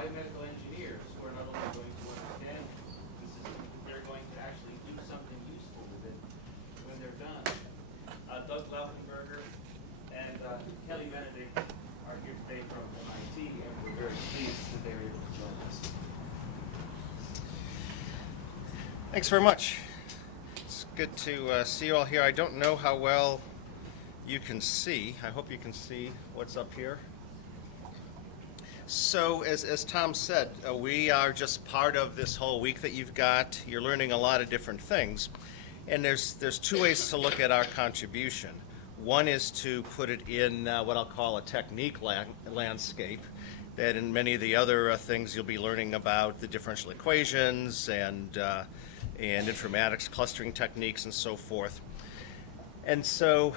biomedical engineers who are not only going to understand the system, but they're going to actually do something useful with it when they're done. Doug Lauffenburger and Kelly Benedict are here today from MIT, and we're very pleased that they're able to join us. Thanks very much. It's good to see you all here. I don't know how well you can see. I hope you can see what's up here. So, as Tom said, we are just part of this whole week that you've got. You're learning a lot of different things. And there's two ways to look at our contribution. One is to put it in what I'll call a technique landscape, that in many of the other things you'll be learning about the differential equations and informatics clustering techniques and so forth. And so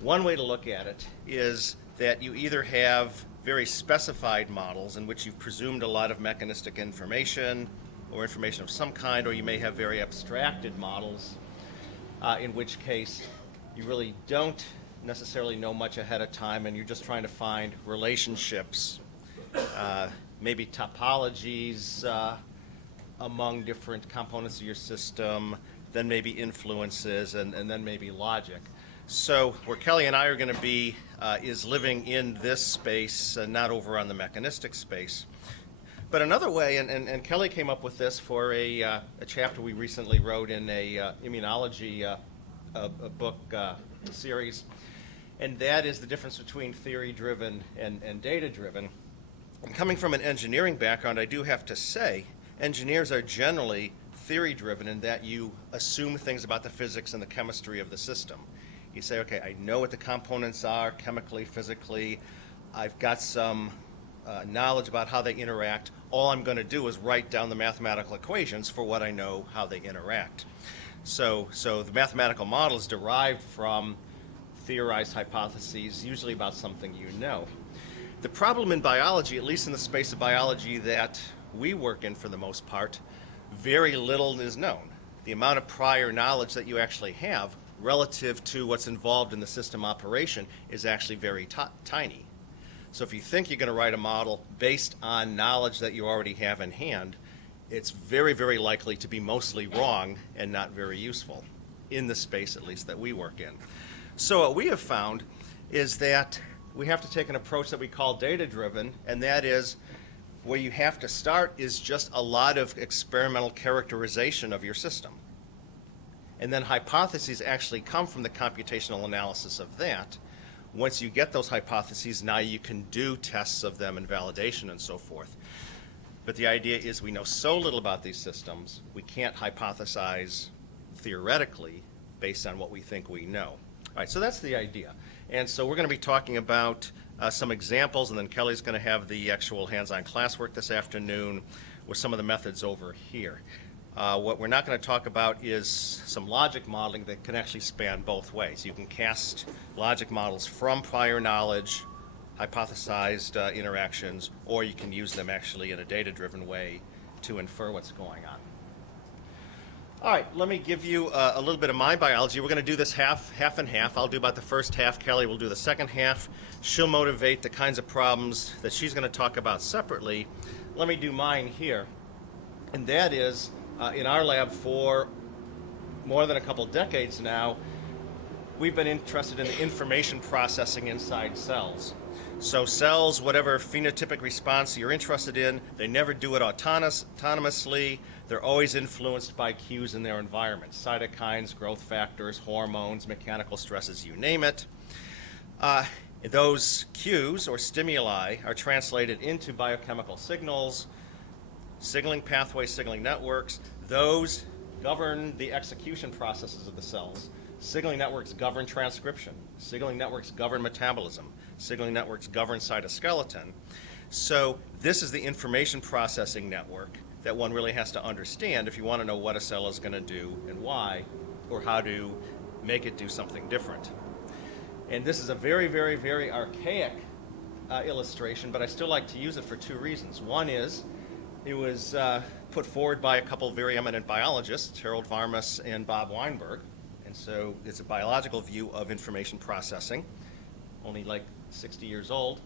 one way to look at it is that you either have very specified models in which you've presumed a lot of mechanistic information or information of some kind, or you may have very abstracted models, in which case you really don't necessarily know much ahead of time and you're just trying to find relationships, maybe topologies among different components of your system, then maybe influences, and then maybe logic. So where Kelly and I are going to be is living in this space, not over on the mechanistic space. But another way, and Kelly came up with this for a chapter we recently wrote in a Immunology a book series, and that is the difference between theory-driven and data-driven. And coming from an engineering background, I do have to say, engineers are generally theory-driven in that you assume things about the physics and the chemistry of the system. You say, okay, I know what the components are chemically, physically. I've got some knowledge about how they interact. All I'm going to do is write down the mathematical equations for what I know how they interact. So the mathematical model is derived from theorized hypotheses, usually about something you know. The problem in biology, at least in the space of biology that we work in for the most part, very little is known. The amount of prior knowledge that you actually have relative to what's involved in the system operation is actually very tiny. So if you think you're going to write a model based on knowledge that you already have in hand, it's very, very likely to be mostly wrong and not very useful in the space, at least, that we work in. So what we have found is that we have to take an approach that we call data-driven, and that is where you have to start is just a lot of experimental characterization of your system. And then hypotheses actually come from the computational analysis of that. Once you get those hypotheses, now you can do tests of them and validation and so forth. But the idea is we know so little about these systems, we can't hypothesize theoretically based on what we think we know. All right, so that's the idea. And so we're going to be talking about some examples, and then Kelly's going to have the actual hands-on classwork this afternoon with some of the methods over here. What we're not going to talk about is some logic modeling that can actually span both ways. You can cast logic models from prior knowledge, hypothesized interactions, or you can use them actually in a data-driven way to infer what's going on. All right, let me give you a little bit of my biology. We're going to do this half and half. I'll do about the first half. Kelly will do the second half. She'll motivate the kinds of problems that she's going to talk about separately. Let me do mine here, and that is in our lab for more than a couple decades now, we've been interested in the information processing inside cells. So cells, whatever phenotypic response you're interested in, they never do it autonomously. They're always influenced by cues in their environment, cytokines, growth factors, hormones, mechanical stresses, you name it. Those cues or stimuli are translated into biochemical signals, signaling pathways, signaling networks. Those govern the execution processes of the cells. Signaling networks govern transcription. Signaling networks govern metabolism. Signaling networks govern cytoskeleton. So this is the information processing network that one really has to understand if you want to know what a cell is going to do and why, or how to make it do something different. And this is a very, very, very archaic illustration, but I still like to use it for two reasons. One is it was put forward by a couple of very eminent biologists, Harold Varmus and Bob Weinberg. And so it's a biological view of information processing, only like 60 years old.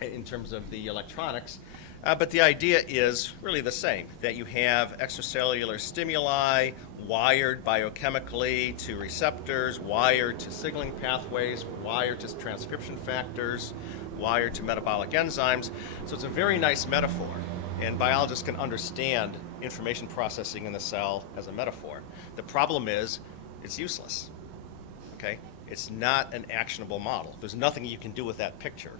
in terms of the electronics. But the idea is really the same, that you have extracellular stimuli wired biochemically to receptors, wired to signaling pathways, wired to transcription factors, wired to metabolic enzymes. So it's a very nice metaphor, and biologists can understand information processing in the cell as a metaphor. The problem is it's useless, okay? It's not an actionable model. There's nothing you can do with that picture.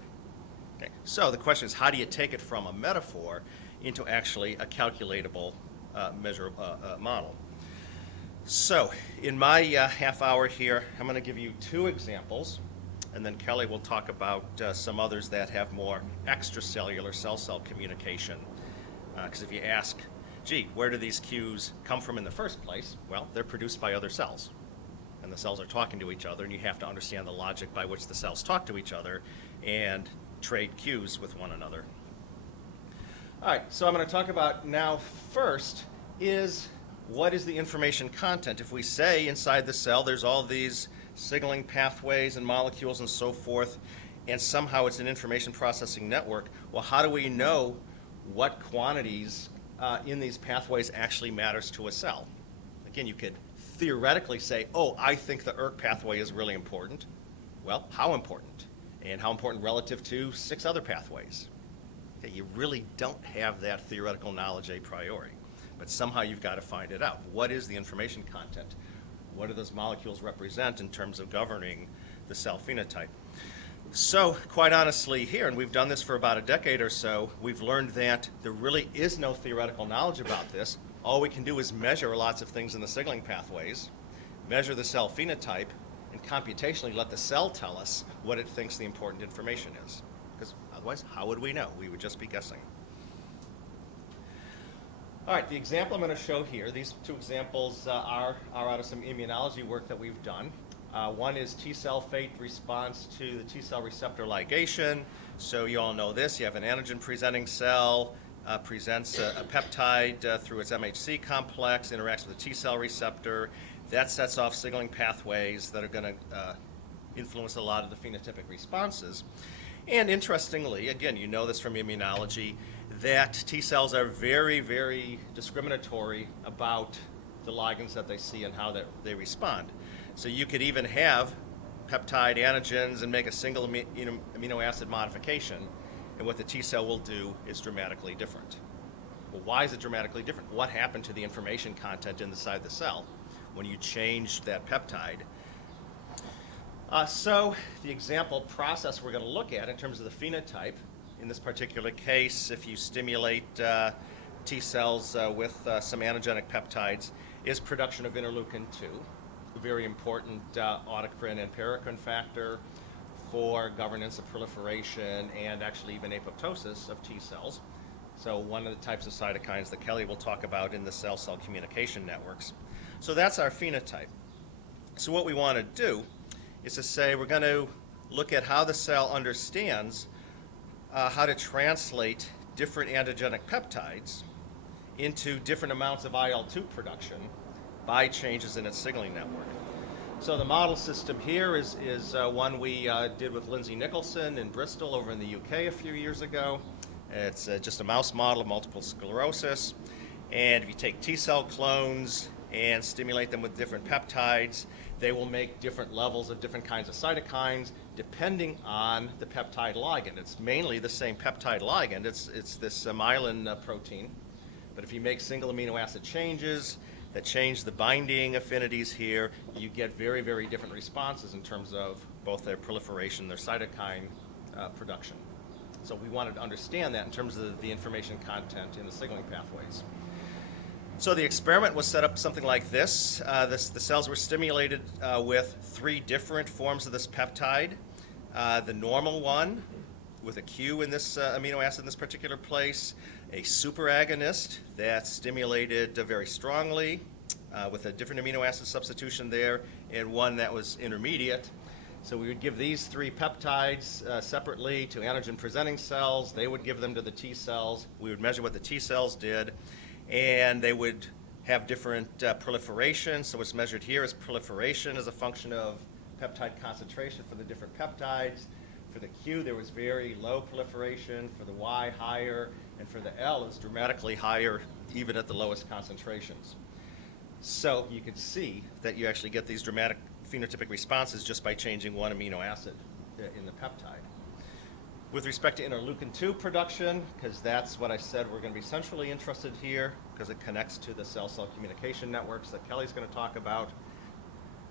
Okay. So the question is, how do you take it from a metaphor into actually a calculatable model? So in my half hour here, I'm going to give you 2 examples, and then Kelly will talk about some others that have more extracellular cell-cell communication. Because if you ask, gee, where do these cues come from in the first place? Well, they're produced by other cells. And the cells are talking to each other, and you have to understand the logic by which the cells talk to each other and trade cues with one another. All right, so I'm going to talk about now first is what is the information content? If we say inside the cell there's all these signaling pathways and molecules and so forth, and somehow it's an information processing network, well, how do we know what quantities in these pathways actually matters to a cell? Again, you could theoretically say, oh, I think the ERK pathway is really important. Well, how important? And how important relative to 6 other pathways? Okay, you really don't have that theoretical knowledge a priori, but somehow you've got to find it out. What is the information content? What do those molecules represent in terms of governing the cell phenotype? So, quite honestly here, and we've done this for about a decade or so, we've learned that there really is no theoretical knowledge about this. All we can do is measure lots of things in the signaling pathways, measure the cell phenotype, and computationally let the cell tell us what it thinks the important information is. Because otherwise, how would we know? We would just be guessing. All right, the example I'm going to show here, these 2 examples are out of some immunology work that we've done. One is T-cell fate response to the T-cell receptor ligation. So you all know this. You have an antigen-presenting cell, presents a peptide through its MHC complex, interacts with a T-cell receptor. That sets off signaling pathways that are going to influence a lot of the phenotypic responses. And interestingly, again, you know this from immunology, that T cells are very, very discriminatory about the ligands that they see and how they respond. So you could even have peptide antigens and make a single amino acid modification, and what the T cell will do is dramatically different. Well, why is it dramatically different? What happened to the information content inside the cell when you changed that peptide? So the example process we're going to look at in terms of the phenotype, in this particular case, if you stimulate T cells with some antigenic peptides, is production of interleukin-2, a very important autocrine and paracrine factor for governance of proliferation and actually even apoptosis of T cells. So one of the types of cytokines that Kelly will talk about in the cell-cell communication networks. So that's our phenotype. So what we want to do is to say we're going to look at how the cell understands how to translate different antigenic peptides into different amounts of IL-2 production by changes in its signaling network. So the model system here is one we did with Lindsay Nicholson in Bristol over in the UK a few years ago. It's just a mouse model of multiple sclerosis. And if you take T-cell clones and stimulate them with different peptides, they will make different levels of different kinds of cytokines depending on the peptide ligand. It's mainly the same peptide ligand. It's this myelin protein. But if you make single amino acid changes that change the binding affinities here, you get very, very different responses in terms of both their proliferation, their cytokine production. So we wanted to understand that in terms of the information content in the signaling pathways. So the experiment was set up something like this. The cells were stimulated with 3 different forms of this peptide. The normal one with a Q in this amino acid in this particular place, a superagonist that stimulated very strongly with a different amino acid substitution there, and one that was intermediate. So we would give these 3 peptides separately to antigen-presenting cells. They would give them to the T cells. We would measure what the T cells did, and they would have different proliferation. So what's measured here is proliferation as a function of peptide concentration for the different peptides. For the Q, there was very low proliferation. For the Y, higher. And for the L, it's dramatically higher, even at the lowest concentrations. So you can see that you actually get these dramatic phenotypic responses just by changing one amino acid in the peptide. With respect to interleukin-2 production, because that's what I said we're going to be centrally interested here, because it connects to the cell-cell communication networks that Kelly's going to talk about.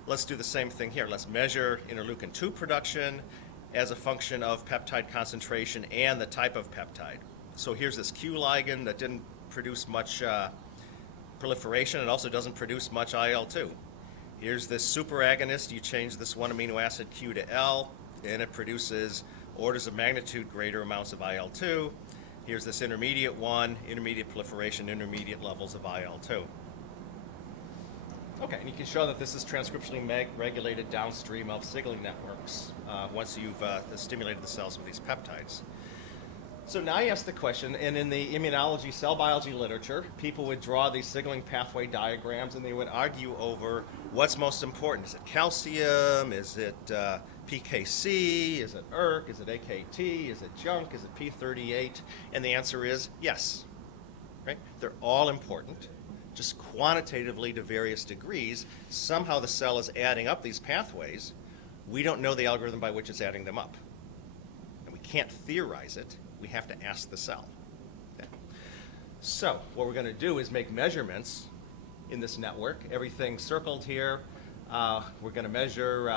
Let's do the same thing here. Let's measure interleukin-2 production as a function of peptide concentration and the type of peptide. So here's this Q ligand that didn't produce much proliferation. It also doesn't produce much IL-2. Here's this superagonist. You change this one amino acid Q to L, and it produces orders of magnitude greater amounts of IL-2. Here's this intermediate one, intermediate proliferation, intermediate levels of IL-2. Okay, and you can show that this is transcriptionally regulated downstream of signaling networks once you've stimulated the cells with these peptides. So now you ask the question, and in the immunology cell biology literature, people would draw these signaling pathway diagrams and they would argue over what's most important. Is it calcium? Is it PKC? Is it ERK? Is it AKT? Is it junk? Is it P38? And the answer is yes. Right? They're all important, just quantitatively to various degrees. Somehow the cell is adding up these pathways. We don't know the algorithm by which it's adding them up. And we can't theorize it. We have to ask the cell. Okay. So what we're going to do is make measurements in this network. Everything circled here. We're going to measure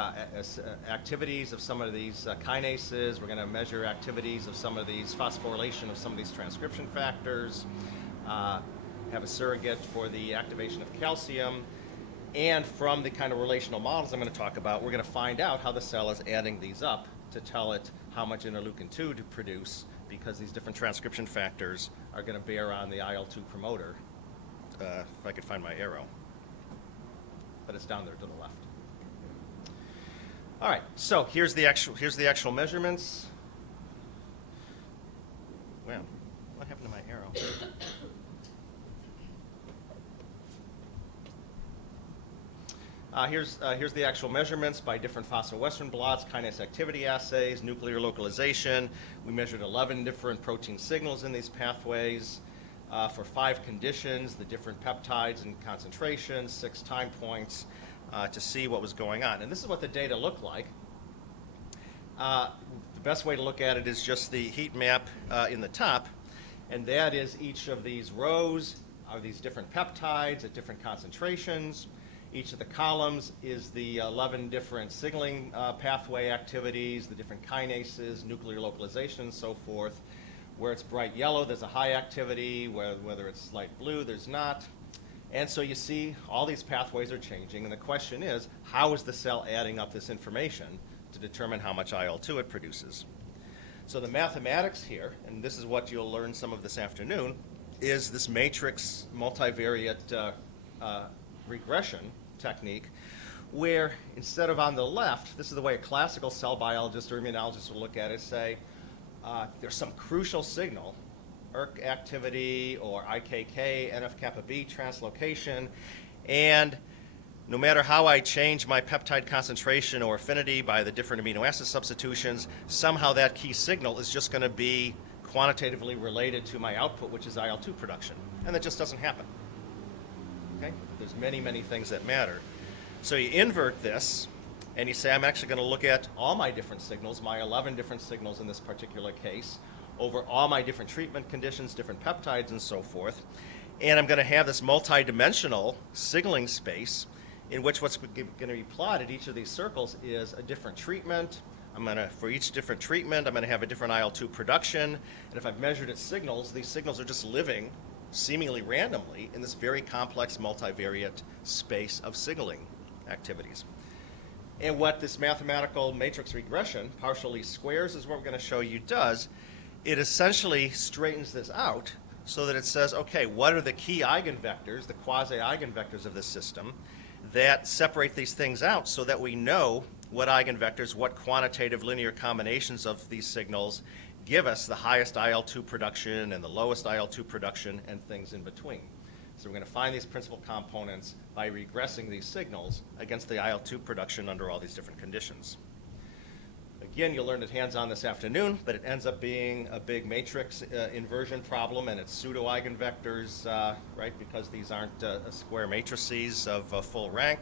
activities of some of these kinases. We're going to measure activities of some of these phosphorylation of some of these transcription factors. Have a surrogate for the activation of calcium. And from the kind of relational models I'm going to talk about, we're going to find out how the cell is adding these up to tell it how much interleukin-2 to produce, because these different transcription factors are going to bear on the IL-2 promoter. If I could find my arrow. But it's down there to the left. All right, so here's the actual measurements. Well, what happened to my arrow? Here's the actual measurements by different phosphowestern blots, kinase activity assays, nuclear localization. We measured 11 different protein signals in these pathways for 5 conditions, the different peptides and concentrations, 6 time points to see what was going on. And this is what the data look like. The best way to look at it is just the heat map in the top, and that is each of these rows are these different peptides at different concentrations. Each of the columns is the 11 different signaling pathway activities, the different kinases, nuclear localization, and so forth. Where it's bright yellow, there's a high activity. Whether it's light blue, there's not. And so you see all these pathways are changing. And the question is, how is the cell adding up this information to determine how much IL-2 it produces? So the mathematics here, and this is what you'll learn some of this afternoon, is this matrix multivariate regression technique, where instead of on the left, this is the way a classical cell biologist or immunologist will look at it, say, there's some crucial signal, ERK activity or IKK, NF-kappa B translocation, and no matter how I change my peptide concentration or affinity by the different amino acid substitutions, somehow that key signal is just going to be quantitatively related to my output, which is IL-2 production. And that just doesn't happen. Okay? There's many, many things that matter. So you invert this, and you say, I'm actually going to look at all my different signals, my 11 different signals in this particular case, over all my different treatment conditions, different peptides, and so forth. And I'm going to have this multi-dimensional signaling space in which what's going to be plotted, each of these circles, is a different treatment. For each different treatment, I'm going to have a different IL-2 production. And if I've measured its signals, these signals are just living seemingly randomly in this very complex multivariate space of signaling activities. And what this mathematical matrix regression, partial least squares, is what we're going to show you does. It essentially straightens this out so that it says, okay, what are the key eigenvectors, the quasi-eigenvectors of this system, that separate these things out so that we know what eigenvectors, what quantitative linear combinations of these signals give us the highest IL-2 production and the lowest IL-2 production and things in between. So we're going to find these principal components by regressing these signals against the IL-2 production under all these different conditions. Again, you'll learn it hands-on this afternoon, but it ends up being a big matrix inversion problem, and it's pseudo-eigenvectors, right, because these aren't square matrices of full rank.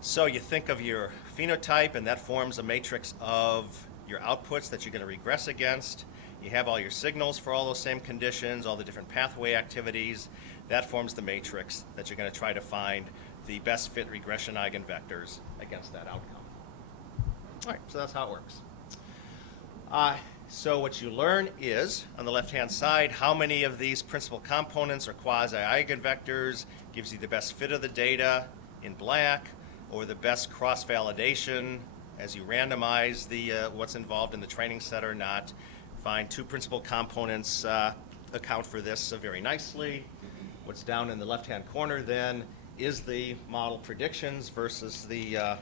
So you think of your phenotype, and that forms a matrix of your outputs that you're going to regress against. You have all your signals for all those same conditions, all the different pathway activities. That forms the matrix that you're going to try to find the best fit regression eigenvectors against that outcome. All right, so that's how it works. So what you learn is, on the left-hand side, how many of these principal components or quasi-eigenvectors gives you the best fit of the data in black, or the best cross-validation as you randomize the what's involved in the training set or not. Find two principal components account for this very nicely. What's down in the left-hand corner then is the model predictions versus the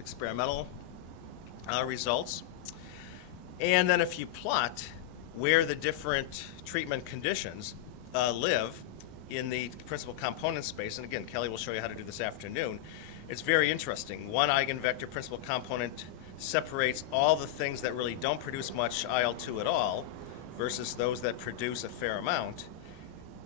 experimental results. And then if you plot where the different treatment conditions live in the principal component space, and again, Kelly will show you how to do this afternoon, it's very interesting. One eigenvector principal component separates all the things that really don't produce much IL-2 at all versus those that produce a fair amount.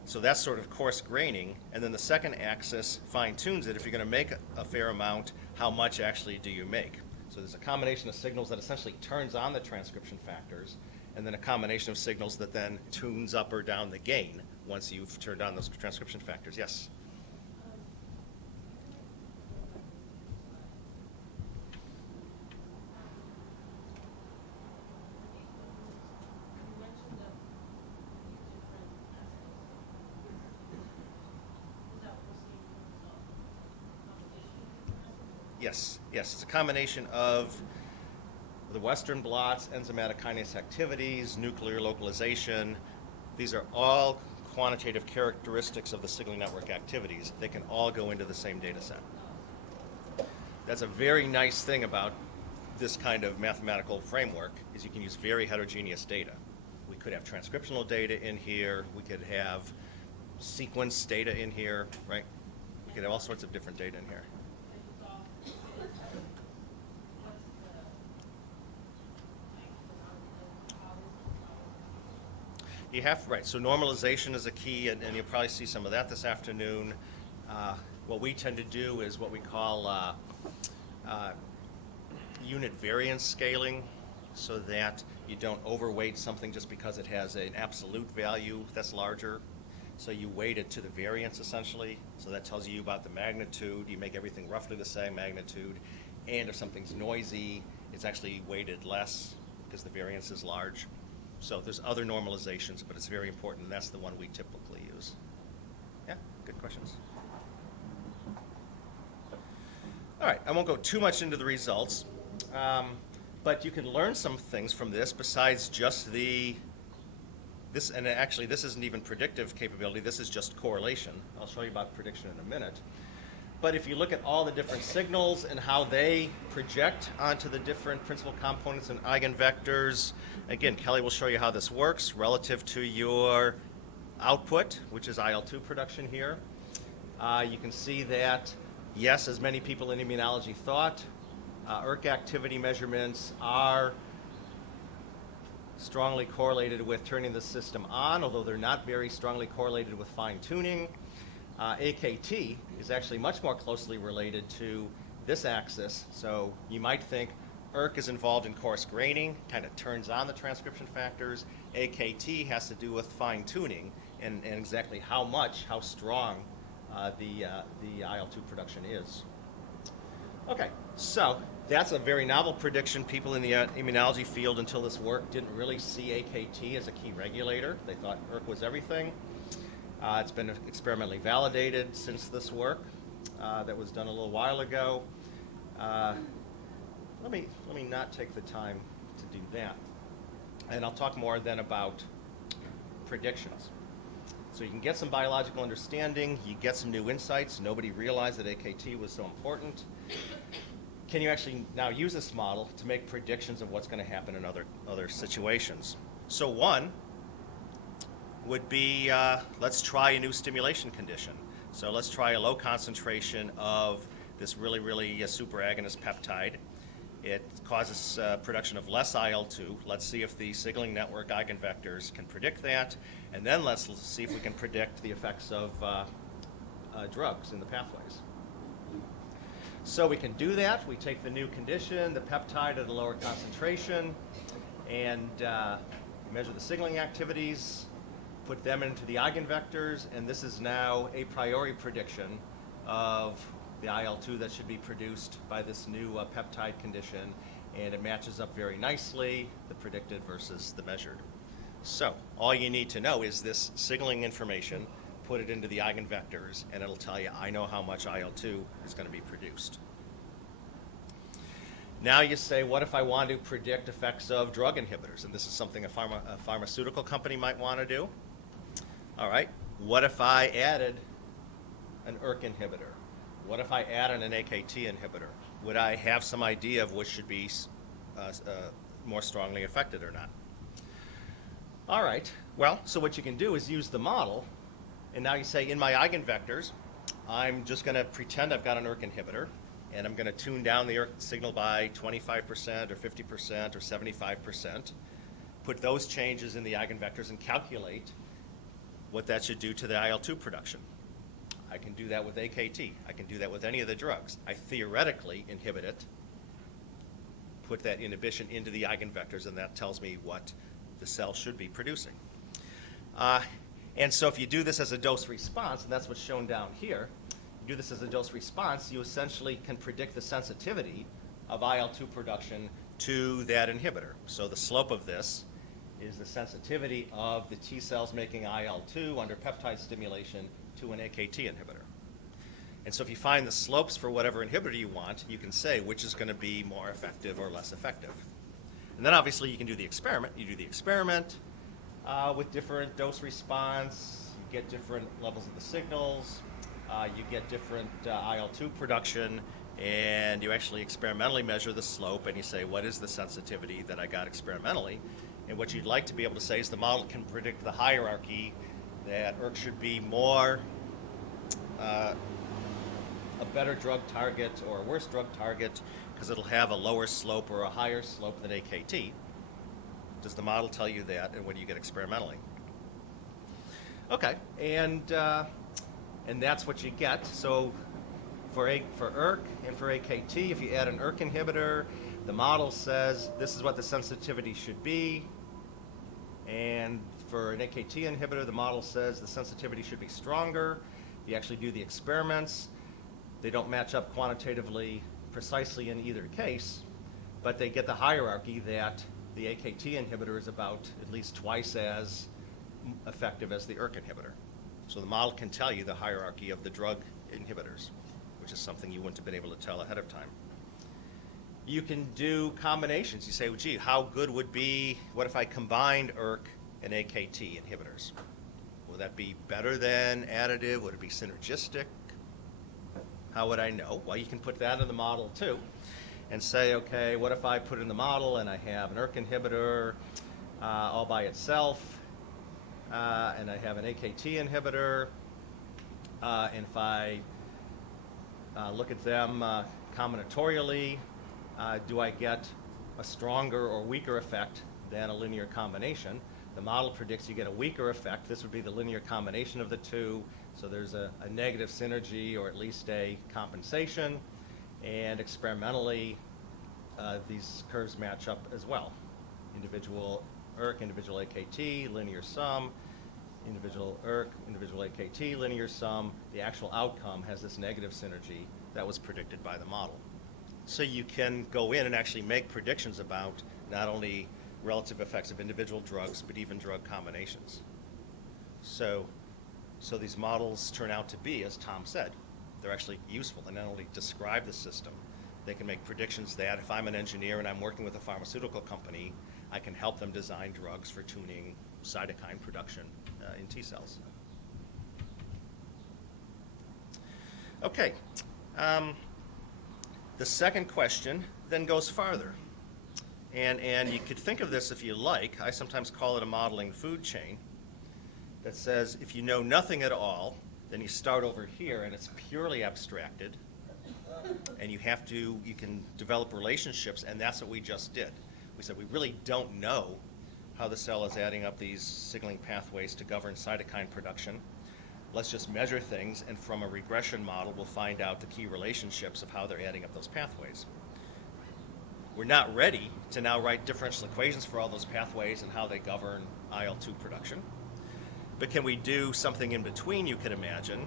So that's sort of coarse graining. And then the second axis fine-tunes it. If you're going to make a fair amount, how much actually do you make? So there's a combination of signals that essentially turns on the transcription factors, and then a combination of signals that then tunes up or down the gain once you've turned on those transcription factors. Yes? Yes, it's a combination of the Western blots, enzymatic kinase activities, nuclear localization. These are all quantitative characteristics of the signaling network activities. They can all go into the same data set. That's a very nice thing about this kind of mathematical framework, is you can use very heterogeneous data. We could have transcriptional data in here. We could have sequence data in here, right? We could have all sorts of different data in here. You have, right, so normalization is a key, and you'll probably see some of that this afternoon. What we tend to do is what we call unit variance scaling, so that you don't overweight something just because it has an absolute value that's larger. So you weight it to the variance, essentially. So that tells you about the magnitude. You make everything roughly the same magnitude. And if something's noisy, it's actually weighted less because the variance is large. So there's other normalizations, but it's very important, and that's the one we typically use. Yeah, good questions. All right, I won't go too much into the results, but you can learn some things from this besides just this, and actually this isn't even predictive capability, this is just correlation. I'll show you about prediction in a minute. But if you look at all the different signals and how they project onto the different principal components and eigenvectors, again, Kelly will show you how this works relative to your output, which is IL-2 production here. You can see that, yes, as many people in immunology thought, ERK activity measurements are strongly correlated with turning the system on, although they're not very strongly correlated with fine-tuning. AKT is actually much more closely related to this axis, so you might think ERK is involved in coarse graining, kind of turns on the transcription factors. AKT has to do with fine-tuning and exactly how strong the IL-2 production is. Okay, so that's a very novel prediction. People in the immunology field until this work didn't really see AKT as a key regulator. They thought ERK was everything. It's been experimentally validated since this work that was done a little while ago. Let me not take the time to do that. And I'll talk more then about predictions. So you can get some biological understanding, you get some new insights. Nobody realized that AKT was so important. Can you actually now use this model to make predictions of what's going to happen in other situations? So one would be, let's try a new stimulation condition. So let's try a low concentration of this really super agonist peptide. It causes production of less IL-2. Let's see if the signaling network eigenvectors can predict that. And then let's see if we can predict the effects of drugs in the pathways. So we can do that. We take the new condition, the peptide at a lower concentration, and measure the signaling activities, put them into the eigenvectors, and this is now a priori prediction of the IL-2 that should be produced by this new peptide condition, and it matches up very nicely, the predicted versus the measured. So all you need to know is this signaling information, put it into the eigenvectors, and it'll tell you, I know how much IL-2 is going to be produced. Now you say, what if I want to predict effects of drug inhibitors? And this is something a pharmaceutical company might want to do. All right, what if I added an ERK inhibitor? What if I added an AKT inhibitor? Would I have some idea of which should be more strongly affected or not? All right, well, so what you can do is use the model, and now you say, in my eigenvectors, I'm just going to pretend I've got an ERK inhibitor, and I'm going to tune down the ERK signal by 25% or 50% or 75%, put those changes in the eigenvectors and calculate what that should do to the IL-2 production. I can do that with AKT. I can do that with any of the drugs. I theoretically inhibit it, put that inhibition into the eigenvectors, and that tells me what the cell should be producing. And so if you do this as a dose response, and that's what's shown down here, you do this as a dose response, you essentially can predict the sensitivity of IL-2 production to that inhibitor. So the slope of this is the sensitivity of the T cells making IL-2 under peptide stimulation to an AKT inhibitor. And so if you find the slopes for whatever inhibitor you want, you can say which is going to be more effective or less effective. And then obviously you can do the experiment. You do the experiment with different dose response, you get different levels of the signals, you get different IL-2 production, and you actually experimentally measure the slope, and you say, what is the sensitivity that I got experimentally? And what you'd like to be able to say is the model can predict the hierarchy, that ERK should be more a better drug target or a worse drug target because it'll have a lower slope or a higher slope than AKT. Does the model tell you that, and what do you get experimentally? Okay, and that's what you get. So for ERK and for AKT, if you add an ERK inhibitor, the model says this is what the sensitivity should be. And for an AKT inhibitor, the model says the sensitivity should be stronger. You actually do the experiments. They don't match up quantitatively precisely in either case, but they get the hierarchy that the AKT inhibitor is about at least twice as effective as the ERK inhibitor. So the model can tell you the hierarchy of the drug inhibitors, which is something you wouldn't have been able to tell ahead of time. You can do combinations. You say, well, gee, how good would be, what if I combined ERK and AKT inhibitors? Will that be better than additive? Would it be synergistic? How would I know? Well, you can put that in the model too and say, okay, what if I put in the model and I have an ERK inhibitor all by itself, and I have an AKT inhibitor, and if I look at them combinatorially, do I get a stronger or weaker effect than a linear combination? The model predicts you get a weaker effect. This would be the linear combination of the two. So there's a negative synergy or at least a compensation. And experimentally, these curves match up as well. Individual ERK, individual AKT, linear sum, individual ERK, individual AKT, linear sum. The actual outcome has this negative synergy that was predicted by the model. So you can go in and actually make predictions about not only relative effects of individual drugs, but even drug combinations. So these models turn out to be, as Tom said, they're actually useful. They not only describe the system, they can make predictions that if I'm an engineer and I'm working with a pharmaceutical company, I can help them design drugs for tuning cytokine production in T cells. Okay. The second question then goes farther. And you could think of this if you like. I sometimes call it a modeling food chain that says if you know nothing at all, then you start over here and it's purely abstracted. And you can develop relationships, and that's what we just did. We said we really don't know how the cell is adding up these signaling pathways to govern cytokine production. Let's just measure things, and from a regression model, we'll find out the key relationships of how they're adding up those pathways. We're not ready to now write differential equations for all those pathways and how they govern IL-2 production. But can we do something in between, you could imagine?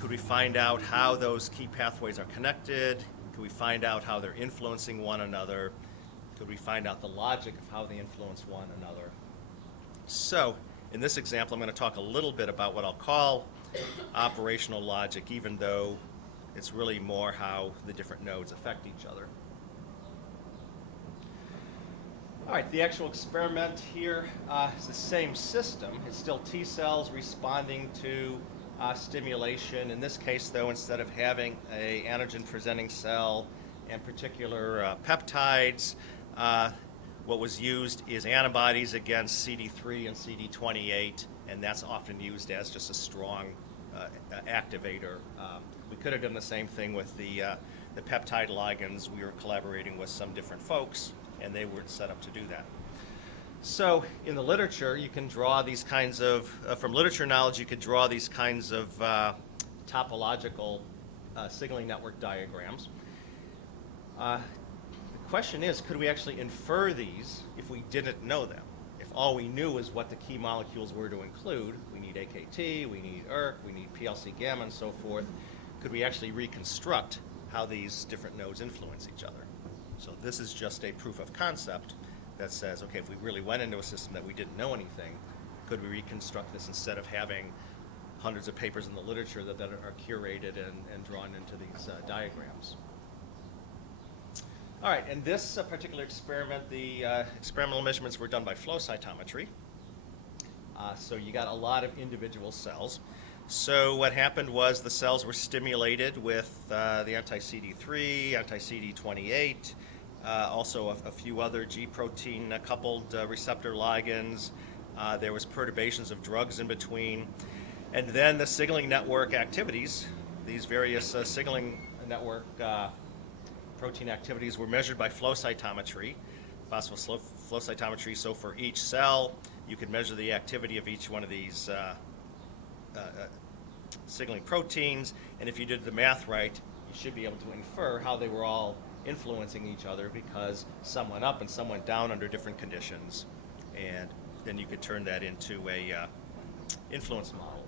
Could we find out how those key pathways are connected? Could we find out how they're influencing one another? Could we find out the logic of how they influence one another? So, in this example, I'm going to talk a little bit about what I'll call operational logic, even though it's really more how the different nodes affect each other. All right, the actual experiment here is the same system. It's still T cells responding to stimulation. In this case, though, instead of having an antigen-presenting cell and particular peptides, what was used is antibodies against CD3 and CD28, and that's often used as just a strong activator. We could have done the same thing with the peptide ligands. We were collaborating with some different folks, and they were set up to do that. So in the literature, you can draw these kinds of, from literature knowledge, you could draw these kinds of topological signaling network diagrams. The question is, could we actually infer these if we didn't know them? If all we knew is what the key molecules were to include, we need AKT, we need ERK, we need PLC gamma, and so forth, could we actually reconstruct how these different nodes influence each other? So this is just a proof of concept that says, okay, if we really went into a system that we didn't know anything, could we reconstruct this instead of having hundreds of papers in the literature that are curated and drawn into these diagrams? All right, in this particular experiment, the experimental measurements were done by flow cytometry. So you got a lot of individual cells. So what happened was the cells were stimulated with the anti-CD3, anti-CD28, also a few other G protein coupled receptor ligands. There was perturbations of drugs in between. And then the signaling network activities, these various signaling network protein activities were measured by flow cytometry, phosphoflow cytometry. So for each cell, you could measure the activity of each one of these signaling proteins, and if you did the math right, you should be able to infer how they were all influencing each other, because some went up and some went down under different conditions, and then you could turn that into a influence model.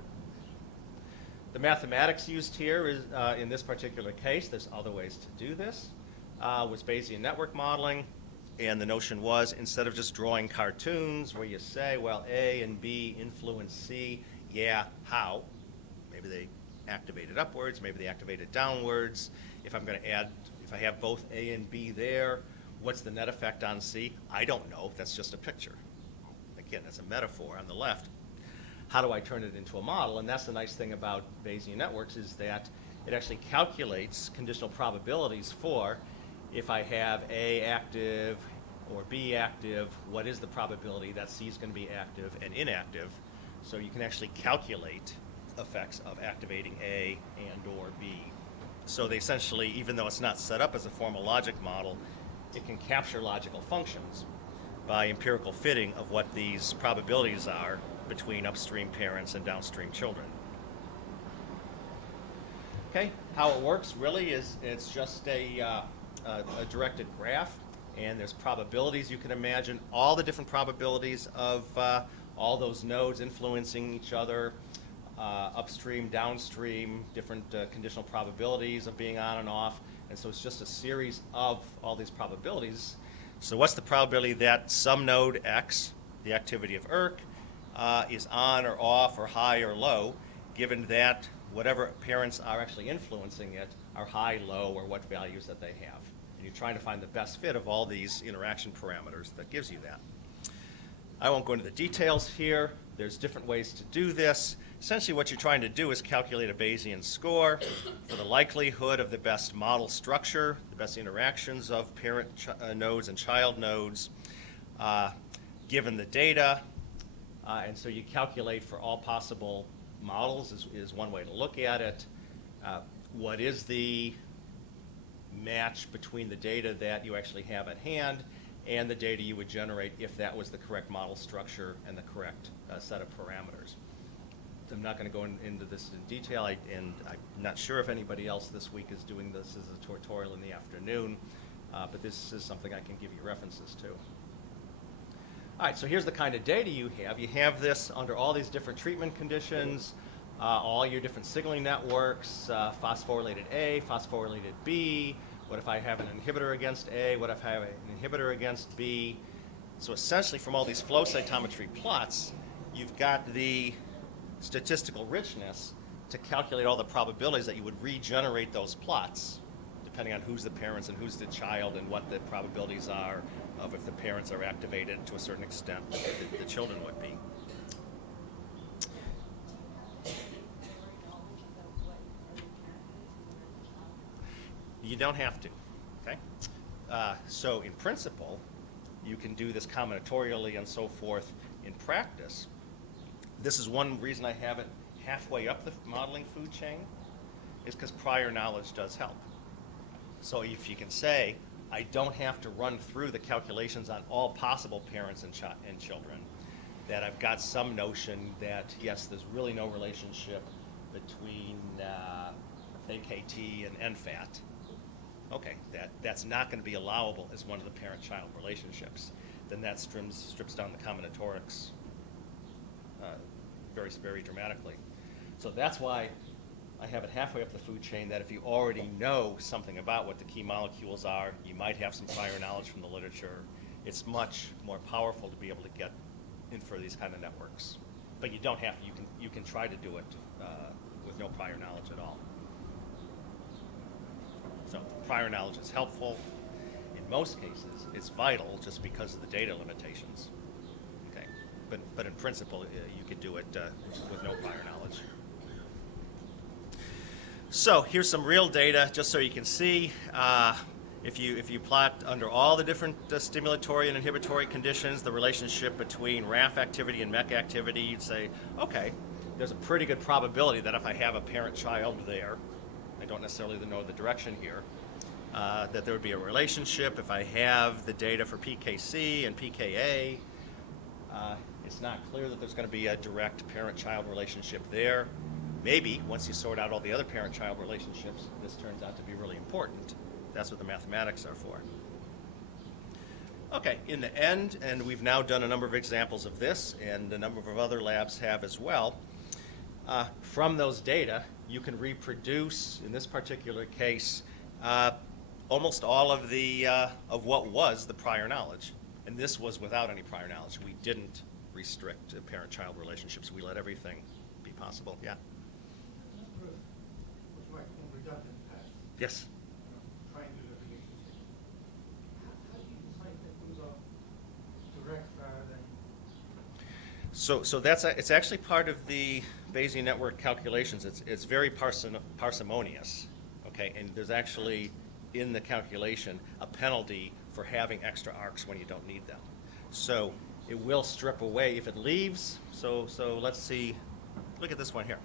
The mathematics used here is, in this particular case, there's other ways to do this, was Bayesian network modeling, and the notion was, instead of just drawing cartoons where you say, well, A and B influence C, yeah, how? Maybe they activated upwards, maybe they activated downwards. If I'm going to add, if I have both A and B there, what's the net effect on C? I don't know. That's just a picture. Again, that's a metaphor on the left. How do I turn it into a model? And that's the nice thing about Bayesian networks, is that it actually calculates conditional probabilities for, if I have A active or B active, what is the probability that C is going to be active and inactive? So you can actually calculate effects of activating A and or B. So they essentially, even though it's not set up as a formal logic model, it can capture logical functions by empirical fitting of what these probabilities are between upstream parents and downstream children. Okay, how it works really is it's just a directed graph, and there's probabilities you can imagine, all the different probabilities of all those nodes influencing each other, upstream, downstream, different conditional probabilities of being on and off, and so it's just a series of all these probabilities. So what's the probability that some node X, the activity of ERK, is on or off or high or low, given that whatever parents are actually influencing it are high, low, or what values that they have. And you're trying to find the best fit of all these interaction parameters that gives you that. I won't go into the details here. There's different ways to do this. Essentially what you're trying to do is calculate a Bayesian score for the likelihood of the best model structure, the best interactions of parent nodes and child nodes, given the data. And so you calculate for all possible models is one way to look at it. what is the match between the data that you actually have at hand and the data you would generate if that was the correct model structure and the correct set of parameters. So I'm not going to go into this in detail, and I'm not sure if anybody else this week is doing this as a tutorial in the afternoon, but this is something I can give you references to. All right, so here's the kind of data you have. You have this under all these different treatment conditions, all your different signaling networks, phosphorylated A, phosphorylated B. What if I have an inhibitor against A? What if I have an inhibitor against B? So essentially from all these flow cytometry plots, you've got the statistical richness to calculate all the probabilities that you would regenerate those plots, depending on who's the parents and who's the child and what the probabilities are of if the parents are activated to a certain extent, the children would be. You don't have to, okay? So in principle, you can do this combinatorially and so forth in practice. This is one reason I have it halfway up the modeling food chain, is because prior knowledge does help. So if you can say, I don't have to run through the calculations on all possible parents and children, that I've got some notion that, yes, there's really no relationship between AKT and NFAT. Okay, that's not going to be allowable as one of the parent-child relationships. Then that strips down the combinatorics very, very dramatically. So that's why I have it halfway up the food chain, that if you already know something about what the key molecules are, you might have some prior knowledge from the literature, it's much more powerful to be able to get in for these kind of networks. But you don't have to. You can try to do it with no prior knowledge at all. So prior knowledge is helpful. In most cases, it's vital just because of the data limitations. Okay, but in principle, you could do it with no prior knowledge. So here's some real data, just so you can see. If you plot under all the different stimulatory and inhibitory conditions, the relationship between RAF activity and MEK activity, you'd say, okay, there's a pretty good probability that if I have a parent-child there, I don't necessarily know the direction here, that there would be a relationship. If I have the data for PKC and PKA, it's not clear that there's going to be a direct parent-child relationship there. Maybe once you sort out all the other parent-child relationships, this turns out to be really important. That's what the mathematics are for. Okay, in the end, and we've now done a number of examples of this, and a number of other labs have as well, from those data, you can reproduce, in this particular case, almost all of the of what was the prior knowledge. And this was without any prior knowledge. We didn't restrict parent-child relationships. We let everything be possible. Yeah? Yes? Trying to do the relationship. How do you decide that those are direct rather than... So that's it's actually part of the Bayesian network calculations. It's very parsimonious, okay? And there's actually in the calculation a penalty for having extra arcs when you don't need them. So it will strip away if it leaves. So let's see. Look at this one here.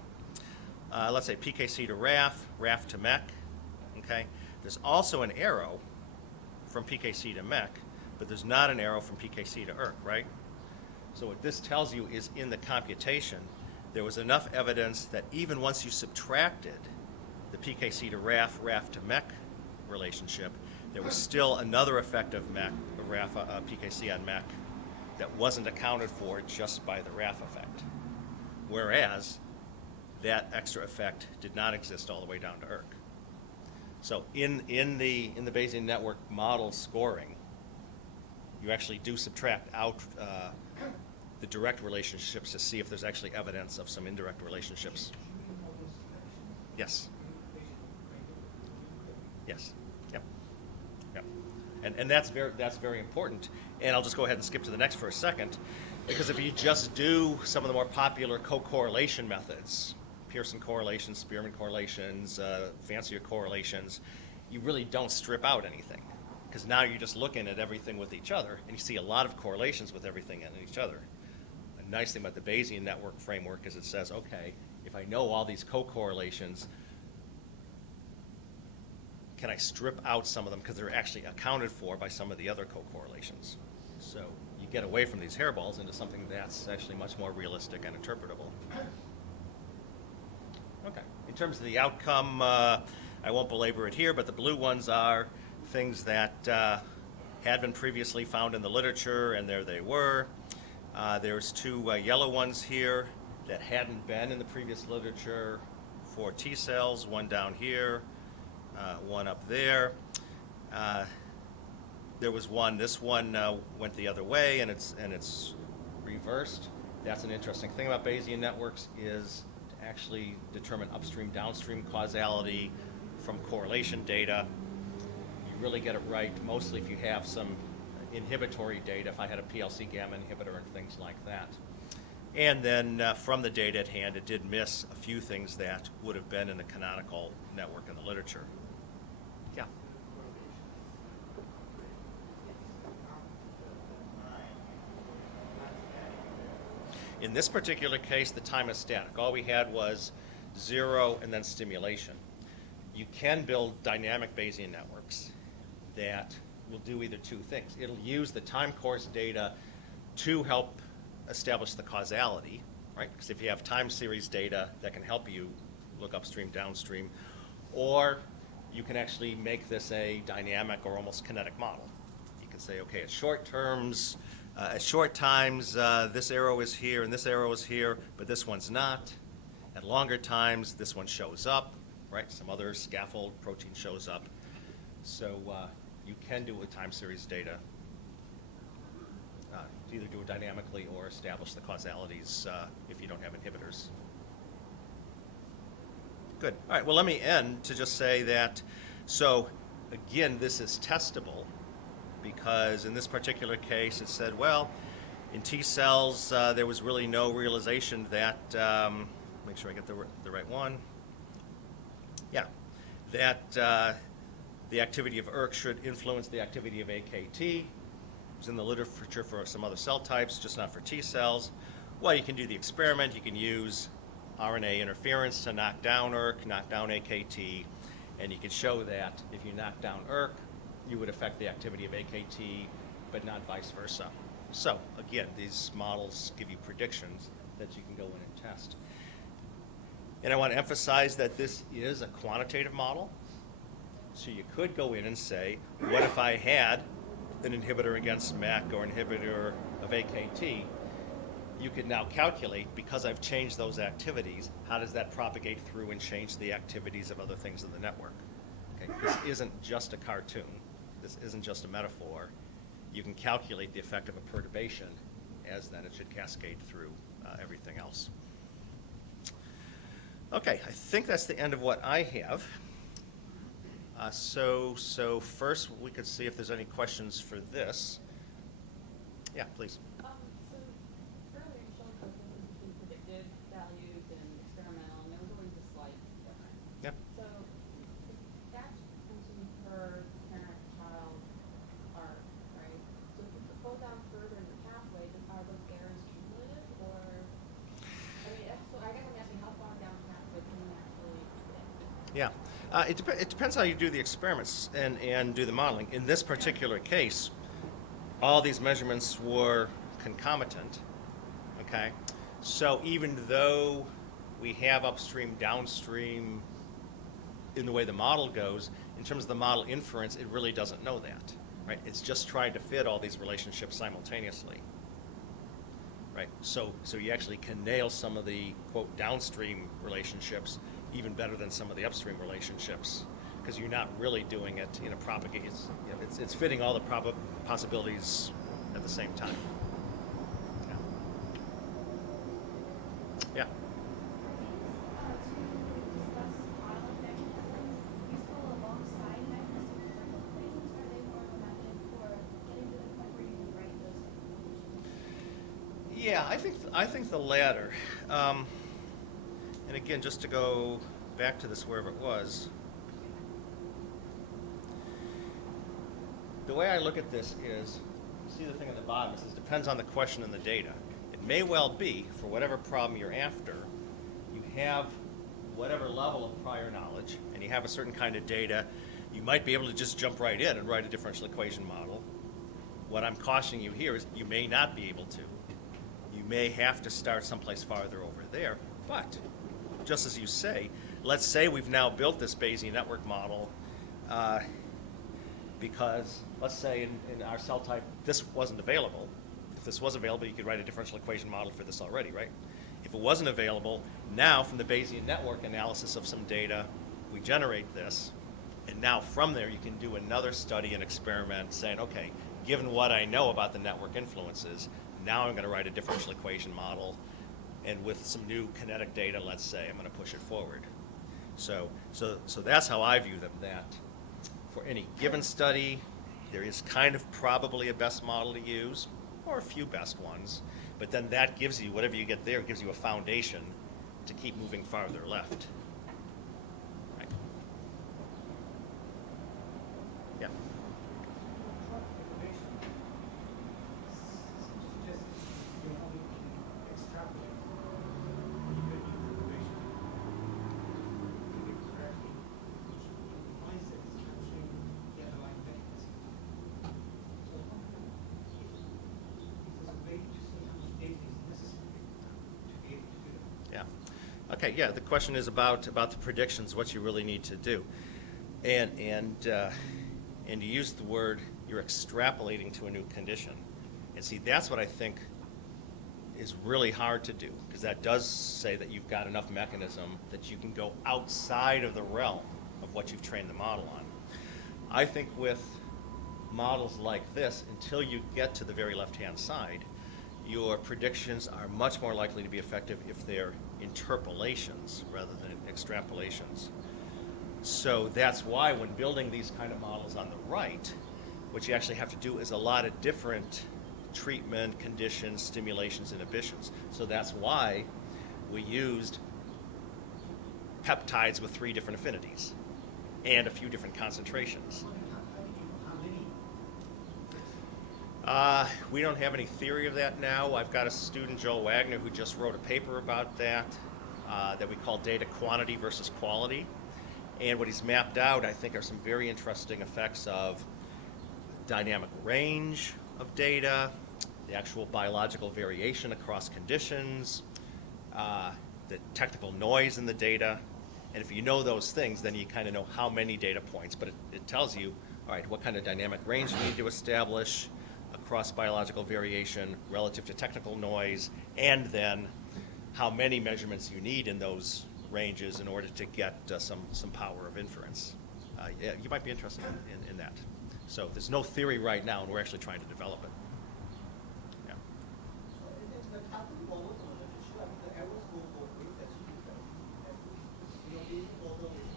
Let's say PKC to RAF, RAF to MEK. Okay. There's also an arrow from PKC to MEK, but there's not an arrow from PKC to ERK, right? So what this tells you is in the computation, there was enough evidence that even once you subtracted the PKC to RAF, RAF to MEK relationship, there was still another effect of MEK, RAF, PKC on MEK that wasn't accounted for just by the RAF effect. Whereas that extra effect did not exist all the way down to ERK. So in the Bayesian network model scoring, you actually do subtract out the direct relationships to see if there's actually evidence of some indirect relationships. Yes. Yes. Yep. Yep. And that's very important. And I'll just go ahead and skip to the next for a second, because if you just do some of the more popular co-correlation methods, Pearson correlations, Spearman correlations, fancier correlations, you really don't strip out anything, because now you're just looking at everything with each other, and you see a lot of correlations with everything and each other. A nice thing about the Bayesian network framework is it says, okay, if I know all these co-correlations, can I strip out some of them because they're actually accounted for by some of the other co-correlations? So you get away from these hairballs into something that's actually much more realistic and interpretable. Okay. In terms of the outcome, I won't belabor it here, but the blue ones are things that had been previously found in the literature, and there they were. There's two yellow ones here that hadn't been in the previous literature for T cells, one down here, one up there. There was one, this one went the other way, and it's reversed. That's an interesting thing about Bayesian networks, is to actually determine upstream, downstream causality from correlation data. You really get it right mostly if you have some inhibitory data, if I had a PLC gamma inhibitor and things like that. And then from the data at hand, it did miss a few things that would have been in the canonical network in the literature. Yeah. In this particular case, the time is static. All we had was 0 and then stimulation. You can build dynamic Bayesian networks that will do either two things. It'll use the time course data to help establish the causality, right? Because if you have time series data, that can help you look upstream, downstream. Or you can actually make this a dynamic or almost kinetic model. You can say, okay, at short terms, at short times, this arrow is here and this arrow is here, but this one's not. At longer times, this one shows up, right? Some other scaffold protein shows up. So you can do it with time series data. Either do it dynamically or establish the causalities if you don't have inhibitors. Good. All right, well, let me end to just say that, so again, this is testable because in this particular case it said, well, in T cells there was really no realization that, make sure I get the right one. Yeah, that the activity of ERK should influence the activity of AKT. It was in the literature for some other cell types, just not for T cells. Well, you can do the experiment. You can use RNA interference to knock down ERK, knock down AKT, and you can show that if you knock down ERK, you would affect the activity of AKT, but not vice versa. So, again, these models give you predictions that you can go in and test. And I want to emphasize that this is a quantitative model. So you could go in and say, what if I had an inhibitor against MEK or inhibitor of AKT? You could now calculate, because I've changed those activities, how does that propagate through and change the activities of other things in the network? Okay? This isn't just a cartoon. This isn't just a metaphor. You can calculate the effect of a perturbation as then it should cascade through everything else. Okay, I think that's the end of what I have. So first we could see if there's any questions for this. Yeah, please. So earlier you showed the difference between predictive values and experimental, and they were going to slightly different. Yep. So that's function per parent-child arc, right? So if you go down further in the pathway, then are those errors cumulative, or? I mean, so I guess I'm asking how far down the pathway can you actually predict? Yeah. It depends how you do the experiments and do the modeling. In this particular case, all these measurements were concomitant, okay? So even though we have upstream, downstream in the way the model goes, in terms of the model inference, it really doesn't know that, right? It's just trying to fit all these relationships simultaneously, right? So you actually can nail some of the, quote, downstream relationships even better than some of the upstream relationships, because you're not really doing it in a propagate. It's fitting all the possibilities at the same time. Yeah. Yeah, I think the latter. And again, just to go back to this wherever it was, the way I look at this is, see the thing at the bottom, it says depends on the question and the data. It may well be, for whatever problem you're after, you have whatever level of prior knowledge, and you have a certain kind of data You might be able to just jump right in and write a differential equation model. What I'm cautioning you here is you may not be able to. You may have to start someplace farther over there, but just as you say, let's say we've now built this Bayesian network model because, let's say in our cell type, this wasn't available. If this was available, you could write a differential equation model for this already, right? If it wasn't available, now from the Bayesian network analysis of some data, we generate this, and now from there you can do another study and experiment saying, okay, given what I know about the network influences, now I'm going to write a differential equation model, and with some new kinetic data, let's say, I'm going to push it forward. So that's how I view them, that for any given study, there is kind of probably a best model to use, or a few best ones, but then that gives you, whatever you get there, gives you a foundation to keep moving farther left. Right. Yeah. Okay, yeah, the question is about the predictions, what you really need to do. And you use the word, you're extrapolating to a new condition. And see, that's what I think is really hard to do, because that does say that you've got enough mechanism that you can go outside of the realm of what you've trained the model on. I think with models like this, until you get to the very left-hand side, your predictions are much more likely to be effective if they're interpolations rather than extrapolations. So that's why when building these kind of models on the right, what you actually have to do is a lot of different treatment, conditions, stimulations, inhibitions. So that's why we used peptides with 3 different affinities and a few different concentrations. We don't have any theory of that now. I've got a student, Joel Wagner, who just wrote a paper about that we call data quantity versus quality. And what he's mapped out, I think, are some very interesting effects of dynamic range of data, the actual biological variation across conditions, the technical noise in the data. And if you know those things, then you kind of know how many data points. But it tells you, all right, what kind of dynamic range you need to establish across biological variation relative to technical noise, and then how many measurements you need in those ranges in order to get some power of inference. Yeah, you might be interested in that. So there's no theory right now, and we're actually trying to develop it. Yeah. In the capital model, the errors go both ways, as you said. Basic model is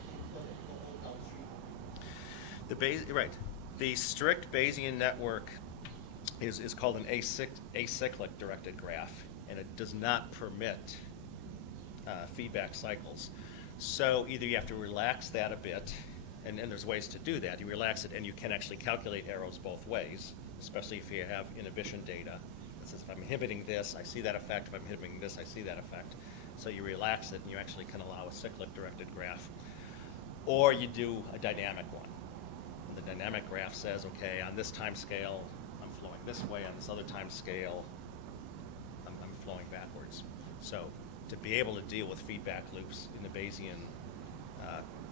downstream. Right. The strict Bayesian network is called an acyclic directed graph, and it does not permit feedback cycles. So either you have to relax that a bit, and there's ways to do that. You relax it, and you can actually calculate arrows both ways, especially if you have inhibition data. It says if I'm inhibiting this, I see that effect. If I'm inhibiting this, I see that effect. So you relax it, and you actually can allow a cyclic directed graph. Or you do a dynamic one. And the dynamic graph says, okay, on this time scale, I'm flowing this way. On this other time scale, I'm flowing backwards. So to be able to deal with feedback loops in the Bayesian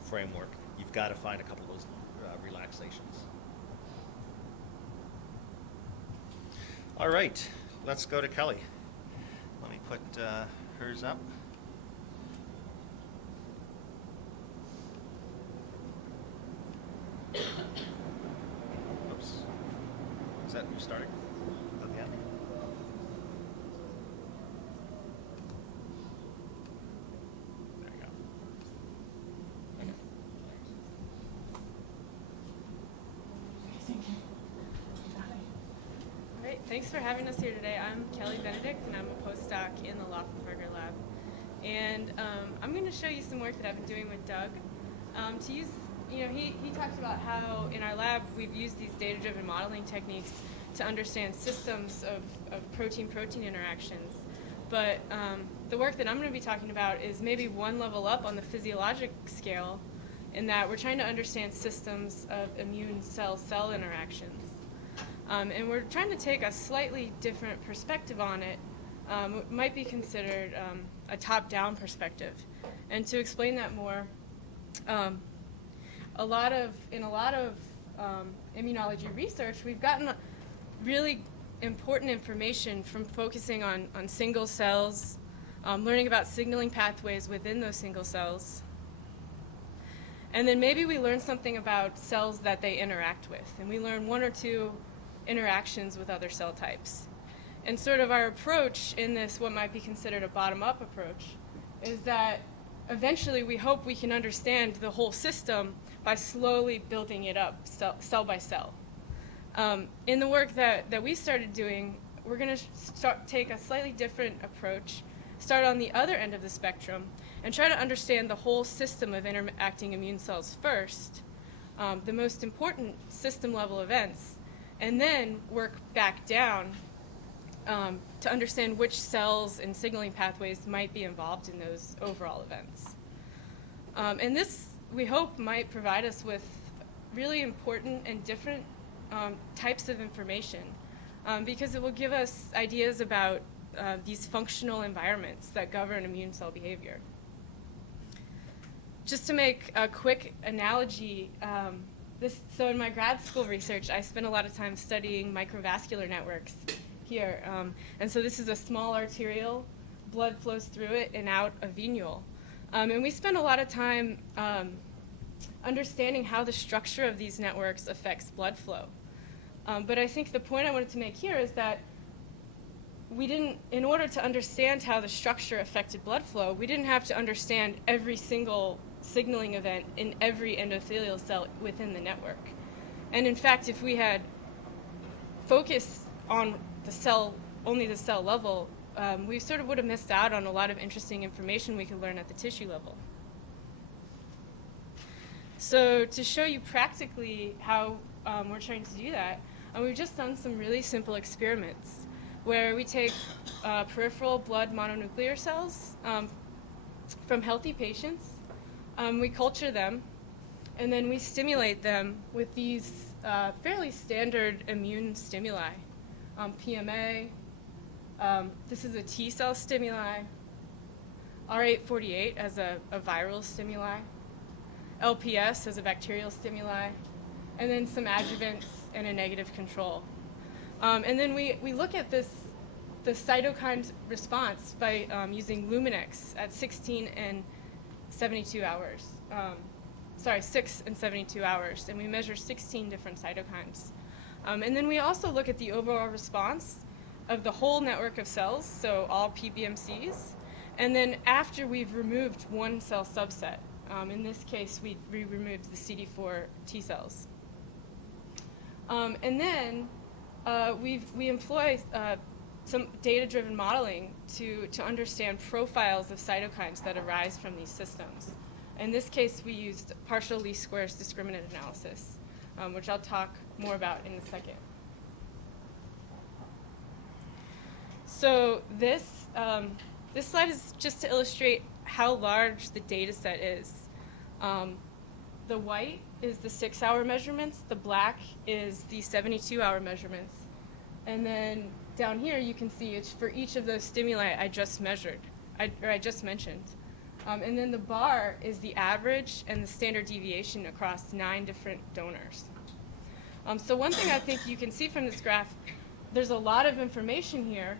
framework, you've got to find a couple of those relaxations. All right, let's go to Kelly. Let me put hers up. Oops. Is that you starting? Is that the end? There you go. Okay. Great, thanks for having us here today. I'm Kelly Benedict, and I'm a postdoc in the Lauffenberger lab. And I'm going to show you some work that I've been doing with Doug. To use, he talked about how in our lab we've used these data-driven modeling techniques to understand systems of protein-protein interactions. But the work that I'm going to be talking about is maybe one level up on the physiologic scale in that we're trying to understand systems of immune cell-cell interactions. And we're trying to take a slightly different perspective on it. It might be considered a top-down perspective. And to explain that more, in a lot of immunology research, we've gotten really important information from focusing on single cells, learning about signaling pathways within those single cells. And then maybe we learn something about cells that they interact with, and we learn one or two interactions with other cell types. And sort of our approach in this, what might be considered a bottom-up approach, is that eventually we hope we can understand the whole system by slowly building it up cell by cell. In the work that we started doing, we're going to take a slightly different approach, start on the other end of the spectrum, and try to understand the whole system of interacting immune cells first, the most important system-level events, and then work back down to understand which cells and signaling pathways might be involved in those overall events. And this, we hope, might provide us with really important and different types of information because it will give us ideas about these functional environments that govern immune cell behavior. Just to make a quick analogy, so in my grad school research, I spent a lot of time studying microvascular networks here. And so this is a small arterial, blood flows through it and out a venule. And we spent a lot of time understanding how the structure of these networks affects blood flow. But I think the point I wanted to make here is that in order to understand how the structure affected blood flow, we didn't have to understand every single signaling event in every endothelial cell within the network. And in fact, if we had focused on the cell, only the cell level, we sort of would have missed out on a lot of interesting information we could learn at the tissue level. So to show you practically how we're trying to do that, we've just done some really simple experiments where we take peripheral blood mononuclear cells from healthy patients, we culture them, and then we stimulate them with these fairly standard immune stimuli. PMA, this is a T cell stimuli, R848 as a viral stimuli, LPS as a bacterial stimuli, and then some adjuvants and a negative control. And then we look at the cytokine response by using Luminex at 16 and 72 hours. 6 and 72 hours, and we measure 16 different cytokines. And then we also look at the overall response of the whole network of cells, so all PBMCs, and then after we've removed one cell subset. In this case, we removed the CD4 T cells. And then we employ some data-driven modeling to understand profiles of cytokines that arise from these systems. In this case, we used partial least squares discriminant analysis, which I'll talk more about in a second. So this slide is just to illustrate how large the data set is. The white is the 6-hour measurements, the black is the 72-hour measurements, and then down here you can see it's for each of those stimuli I just mentioned. And then the bar is the average and the standard deviation across 9 different donors. So one thing I think you can see from this graph, there's a lot of information here.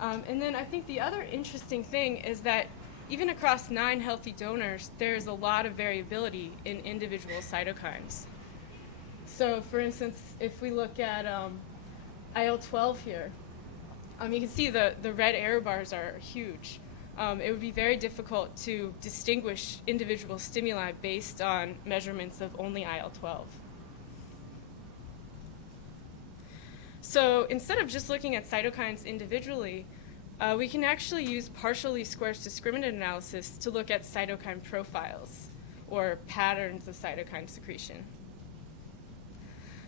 And then I think the other interesting thing is that even across 9 healthy donors, there's a lot of variability in individual cytokines. So for instance, if we look at IL-12 here, you can see the red error bars are huge. It would be very difficult to distinguish individual stimuli based on measurements of only IL-12. So instead of just looking at cytokines individually, we can actually use partial least squares discriminant analysis to look at cytokine profiles or patterns of cytokine secretion.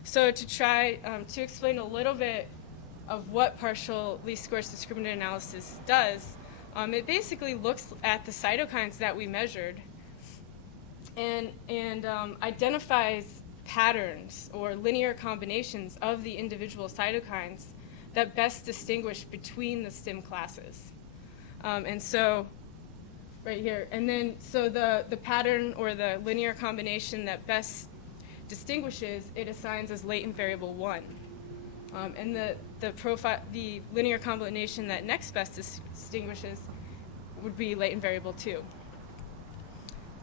So to try to explain a little bit of what partial least squares discriminant analysis does, it basically looks at the cytokines that we measured and identifies patterns or linear combinations of the individual cytokines that best distinguish between the stim classes. And so, right here, and then so the pattern or the linear combination that best distinguishes, it assigns as latent variable 1. And the linear combination that next best distinguishes would be latent variable 2.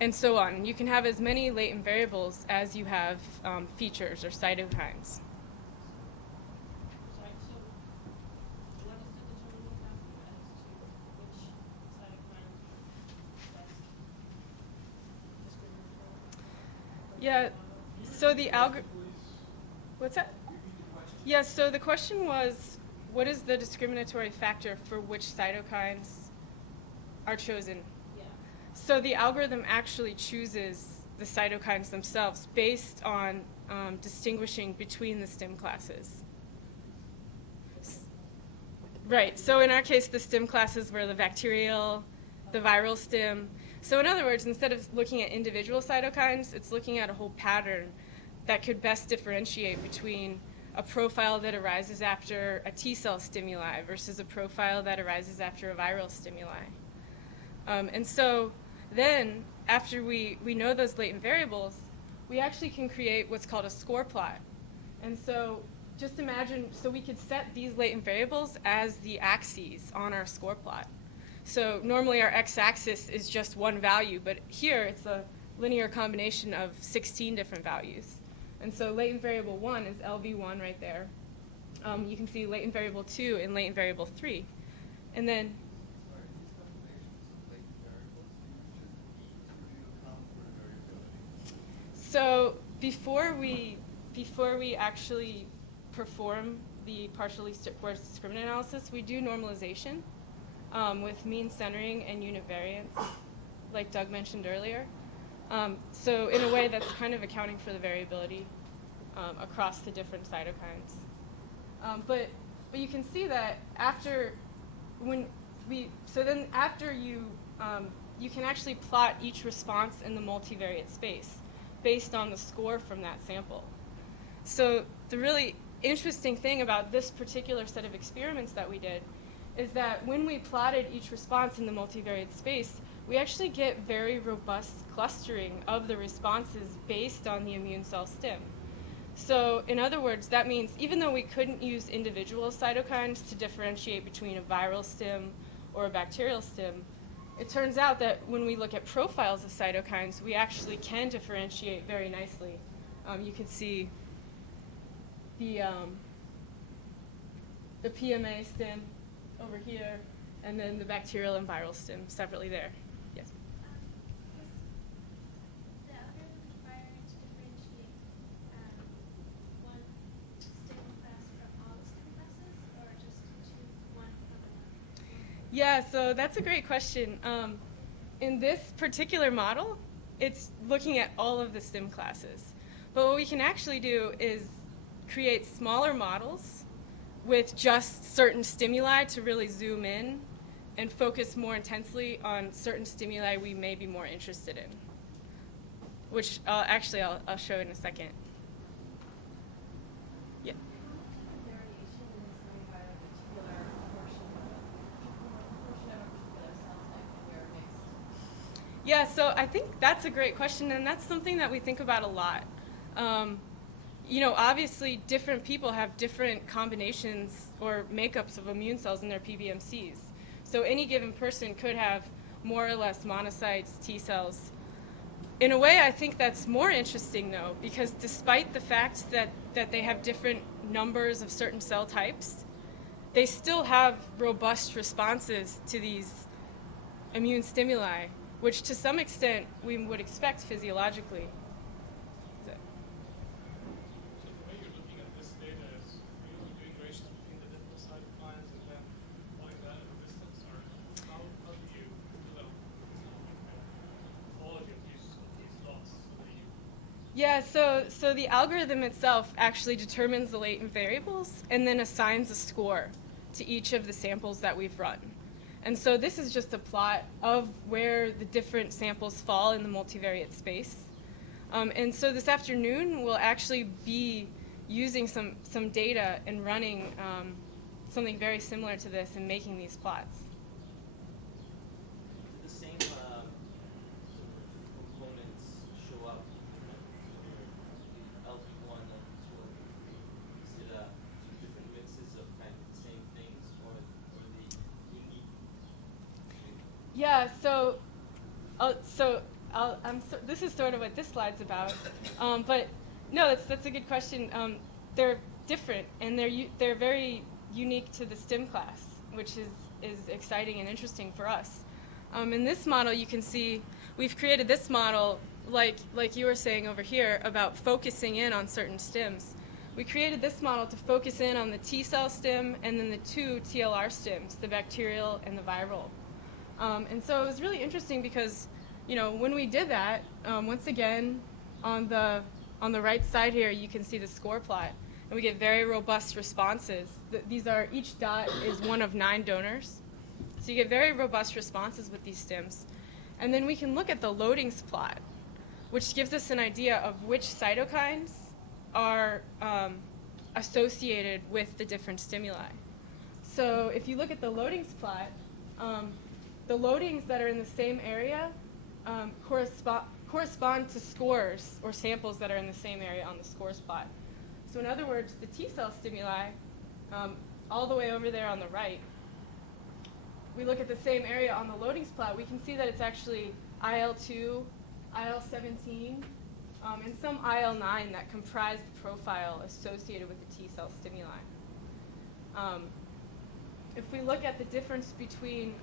And so on. You can have as many latent variables as you have features or cytokines. Sorry, so what is the determining factor as to which cytokine best discriminatory? Yeah, so the what's that? Yeah, so the question was, what is the discriminatory factor for which cytokines are chosen? Yeah. So the algorithm actually chooses the cytokines themselves based on distinguishing between the stim classes. Right, so in our case, the stim classes were the bacterial, the viral stim. So in other words, instead of looking at individual cytokines, it's looking at a whole pattern that could best differentiate between a profile that arises after a T-cell stimuli versus a profile that arises after a viral stimuli. And so then, after we know those latent variables, we actually can create what's called a score plot. And so just imagine, so we could set these latent variables as the axes on our score plot. So normally our x-axis is just one value, but here it's a linear combination of 16 different values. And so latent variable 1 is LV1 right there. You can see latent variable 2 and latent variable 3. And then, Sorry, these combinations of latent variables, do you account for the variability? so before we actually perform the partially forced discriminant analysis, we do normalization with mean centering and univariance, like Doug mentioned earlier. So in a way, that's kind of accounting for the variability across the different cytokines. But you can see that after you can actually plot each response in the multivariate space based on the score from that sample. So the really interesting thing about this particular set of experiments that we did is that when we plotted each response in the multivariate space, we actually get very robust clustering of the responses based on the immune cell stim. So in other words, that means even though we couldn't use individual cytokines to differentiate between a viral stim or a bacterial stim, it turns out that when we look at profiles of cytokines, we actually can differentiate very nicely. You can see the PMA stim over here, and then the bacterial and viral stim separately there. Yes? Was the algorithm required to differentiate one stem class from all the stem classes, or just to choose one from another? Yeah, so that's a great question. In this particular model, it's looking at all of the stim classes. But what we can actually do is create smaller models with just certain stimuli to really zoom in and focus more intensely on certain stimuli we may be more interested in, which I'll show in a second. Yeah. Variation is made by a particular portion of a particular cell type and where mixed. Yeah, so I think that's a great question, and that's something that we think about a lot. Obviously, different people have different combinations or makeups of immune cells in their PBMCs. So any given person could have more or less monocytes, T cells. In a way, I think that's more interesting, though, because despite the fact that they have different numbers of certain cell types, they still have robust responses to these immune stimuli, which to some extent we would expect physiologically. So the way you're looking at this data is you're doing ratios between the different cytokines and then applying that at a distance, or how do you develop quality of these lots so that you Yeah, so the algorithm itself actually determines the latent variables and then assigns a score to each of the samples that we've run. And so this is just a plot of where the different samples fall in the multivariate space. And so this afternoon, we'll actually be using some data and running something very similar to this and making these plots. Do the same sort of components show up in LP1 and LP2 and LP3? Is it two different mixes of kind of the same things, or the unique? Yeah, this is sort of what this slide's about. But no, that's a good question. They're different, and they're very unique to the STEM class, which is exciting and interesting for us. In this model, you can see we've created this model, like you were saying over here, about focusing in on certain stems. We created this model to focus in on the T cell stem and then the two TLR stems, the bacterial and the viral. And so it was really interesting because, when we did that, once again, on the right side here, you can see the score plot, and we get very robust responses. Each dot is one of 9 donors. So you get very robust responses with these stems. And then we can look at the loadings plot, which gives us an idea of which cytokines are associated with the different stimuli. So if you look at the loadings plot, the loadings that are in the same area correspond to scores or samples that are in the same area on the scores plot. So in other words, the T cell stimuli, all the way over there on the right, we look at the same area on the loadings plot, we can see that it's actually IL-2, IL-17, and some IL-9 that comprise the profile associated with the T cell stimuli. If we look at the difference between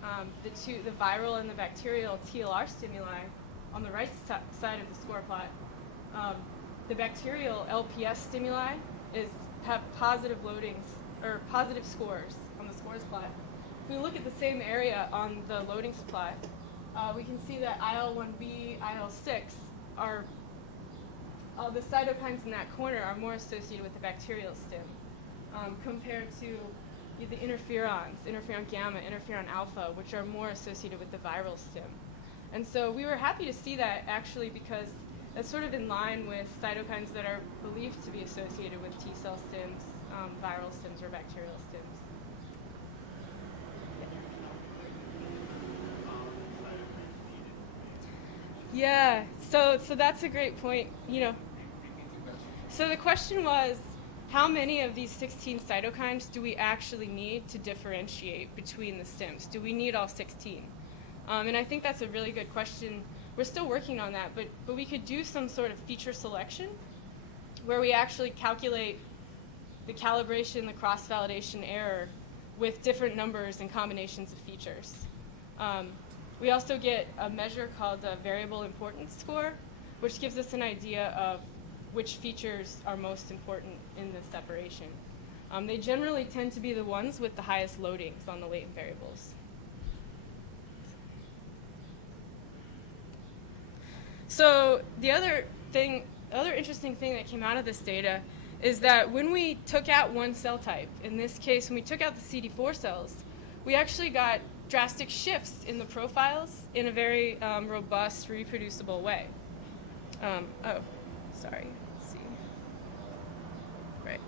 the viral and the bacterial TLR stimuli on the right side of the score plot, the bacterial LPS stimuli have positive loadings or positive scores on the scores plot. If we look at the same area on the loadings plot, we can see that IL-1B, IL-6 are the cytokines in that corner are more associated with the bacterial stem compared to the interferons, interferon gamma, interferon alpha, which are more associated with the viral stem. And so we were happy to see that actually because that's sort of in line with cytokines that are believed to be associated with T cell stems, viral stems, or bacterial stems. Yeah, so that's a great point. So the question was, how many of these 16 cytokines do we actually need to differentiate between the stems? Do we need all 16? And I think that's a really good question. We're still working on that, but we could do some sort of feature selection where we actually calculate the calibration, the cross-validation error with different numbers and combinations of features. We also get a measure called the variable importance score, which gives us an idea of which features are most important in this separation. They generally tend to be the ones with the highest loadings on the latent variables. So the other interesting thing that came out of this data is that when we took out one cell type, in this case, when we took out the CD4 cells, we actually got drastic shifts in the profiles in a very robust, reproducible way. Sorry, let's see. Right.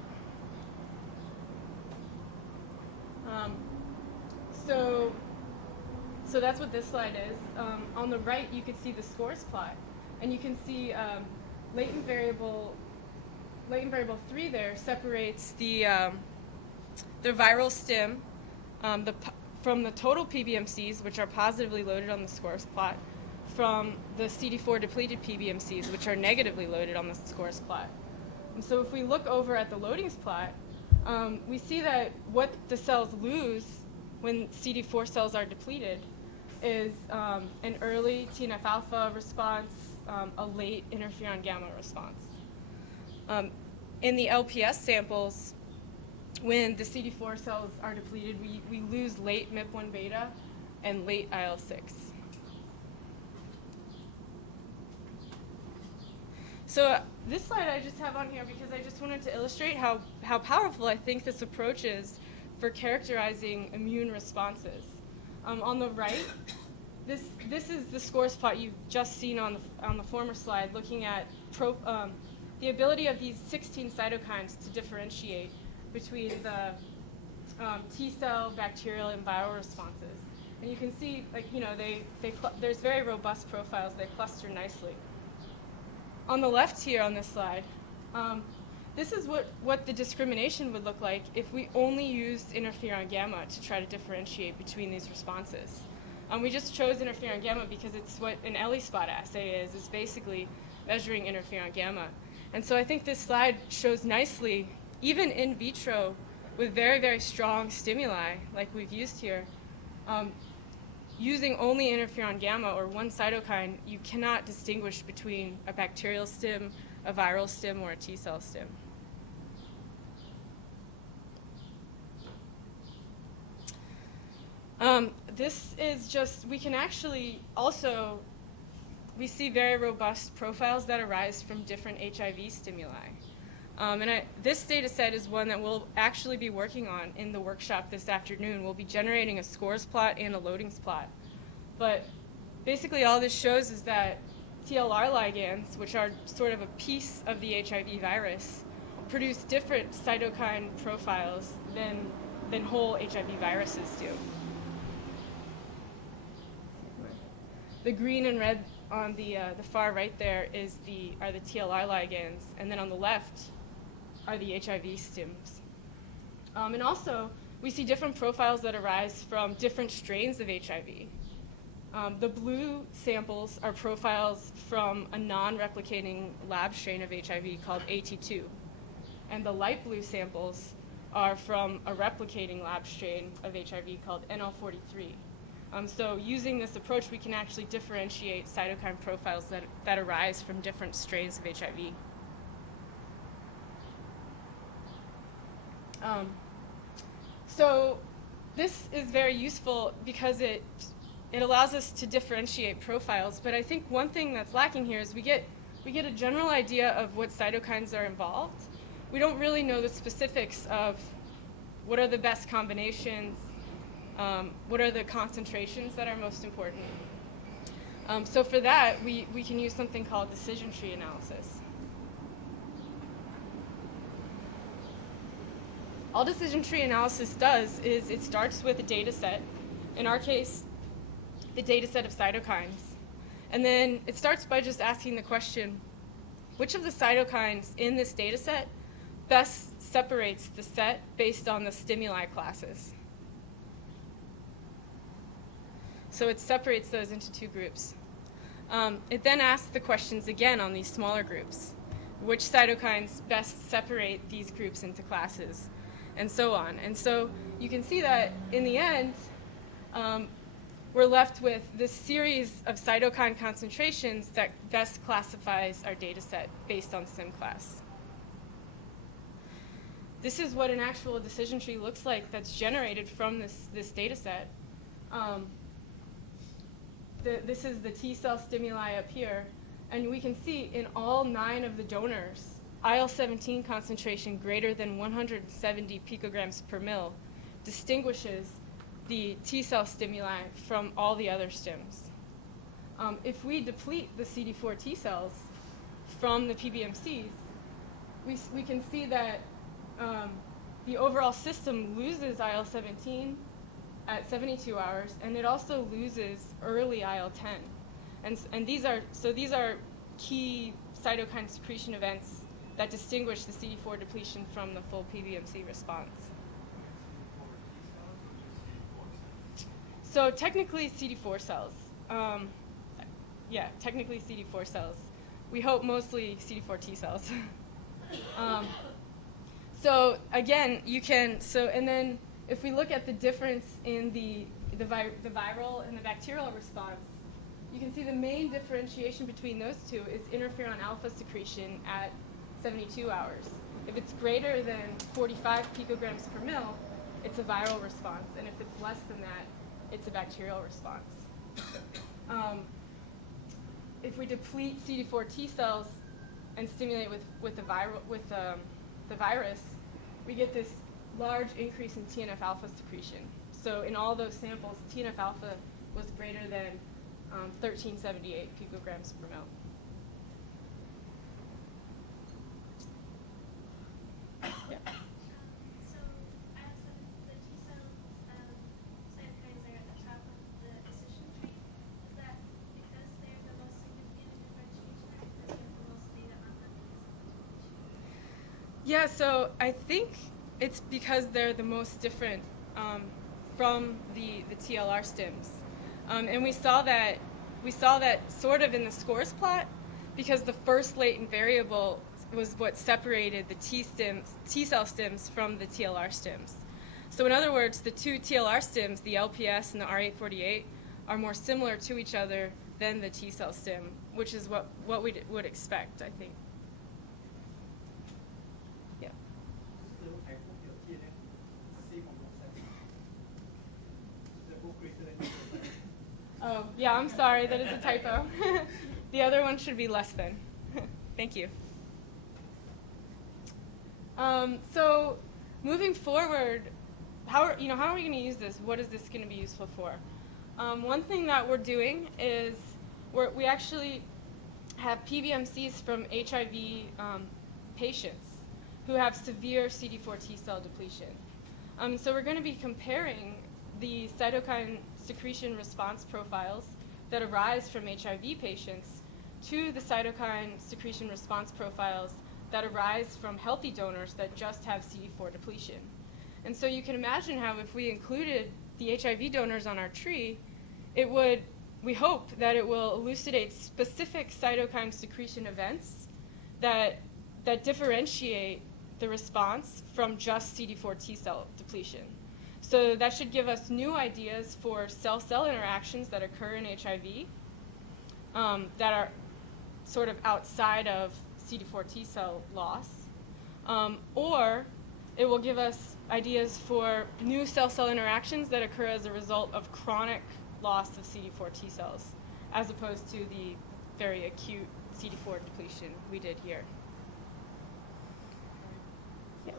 So that's what this slide is. On the right, you can see the scores plot, and you can see latent variable 3 there separates the viral stem from the total PBMCs, which are positively loaded on the scores plot, from the CD4 depleted PBMCs, which are negatively loaded on the scores plot. And so if we look over at the loadings plot, we see that what the cells lose when CD4 cells are depleted is an early TNF-alpha response, a late interferon gamma response. In the LPS samples, when the CD4 cells are depleted, we lose late MIP1 beta and late IL-6. So this slide I just have on here because I just wanted to illustrate how powerful I think this approach is for characterizing immune responses. On the right, this is the scores plot you've just seen on the former slide, looking at the ability of these 16 cytokines to differentiate between the T cell, bacterial, and viral responses. And you can see, like, you know, there's very robust profiles. They cluster nicely. On the left here on this slide, this is what the discrimination would look like if we only used interferon gamma to try to differentiate between these responses. We just chose interferon gamma because it's what an ELISpot assay is. It's basically measuring interferon gamma. And so I think this slide shows nicely, even in vitro, with very, very strong stimuli, like we've used here, using only interferon gamma or one cytokine, you cannot distinguish between a bacterial stim, a viral stim, or a T cell stim. This is just, we can actually also, we see very robust profiles that arise from different HIV stimuli. This data set is one that we'll actually be working on in the workshop this afternoon. We'll be generating a scores plot and a loadings plot. But basically all this shows is that TLR ligands, which are sort of a piece of the HIV virus, produce different cytokine profiles than whole HIV viruses do. The green and red on the far right there are the TLR ligands, and then on the left are the HIV stims. And also, we see different profiles that arise from different strains of HIV. The blue samples are profiles from a non-replicating lab strain of HIV called AT2. And the light blue samples are from a replicating lab strain of HIV called NL43. So using this approach, we can actually differentiate cytokine profiles that arise from different strains of HIV. So this is very useful because it allows us to differentiate profiles. But I think one thing that's lacking here is we get a general idea of what cytokines are involved. We don't really know the specifics of what are the best combinations, what are the concentrations that are most important. So for that, we can use something called decision tree analysis. All decision tree analysis does is it starts with a data set. In our case, the data set of cytokines. And then it starts by just asking the question, which of the cytokines in this data set best separates the set based on the stimuli classes? So it separates those into two groups. It then asks the questions again on these smaller groups. Which cytokines best separate these groups into classes? And so on. And so you can see that in the end, we're left with this series of cytokine concentrations that best classifies our data set based on SIM class. This is what an actual decision tree looks like that's generated from this data set. This is the T cell stimuli up here, and we can see in all 9 of the donors, IL-17 concentration greater than 170 picograms per mil distinguishes the T cell stimuli from all the other stims. If we deplete the CD4 T cells from the PBMCs, we can see that the overall system loses IL-17 at 72 hours, and it also loses early IL-10. And these are key cytokine secretion events that distinguish the CD4 depletion from the full PBMC response. So technically CD4 cells. Technically CD4 cells. We hope mostly CD4 T cells. So again, and then if we look at the difference in the viral and the bacterial response, you can see the main differentiation between those two is interferon alpha secretion at 72 hours. If it's greater than 45 picograms per mil, it's a viral response, and if it's less than that, it's a bacterial response. If we deplete CD4 T cells and stimulate with the virus, we get this large increase in TNF alpha secretion. So in all those samples, TNF alpha was greater than 1378 picograms per ml. Yeah. So as the T cell cytokines are at the top of the decision tree, is that because they're the most significant in differentiation, or because you have the most data on them in Yeah, so I think it's because they're the most different from the TLR stims. And we saw that sort of in the scores plot, because the first latent variable was what separated the T cell stims from the TLR stims. So in other words, the two TLR stims, the LPS and the R848, are more similar to each other than the T cell stim, which is what we would expect, I think. Yeah. Little typo here, TNF, it's the same on both sides. They're both greater than equal size. Oh, yeah, I'm sorry, that is a typo. The other one should be less than. Thank you. So moving forward, how are we going to use this? What is this going to be useful for? One thing that we're doing is we actually have PBMCs from HIV patients who have severe CD4 T cell depletion. So we're going to be comparing the cytokine secretion response profiles that arise from HIV patients to the cytokine secretion response profiles that arise from healthy donors that just have CD4 depletion. And so you can imagine how if we included the HIV donors on our tree, we hope that it will elucidate specific cytokine secretion events that differentiate the response from just CD4 T cell depletion. So that should give us new ideas for cell-cell interactions that occur in HIV that are sort of outside of CD4 T cell loss. Or it will give us ideas for new cell-cell interactions that occur as a result of chronic loss of CD4 T cells, as opposed to the very acute CD4 depletion we did here. Yeah.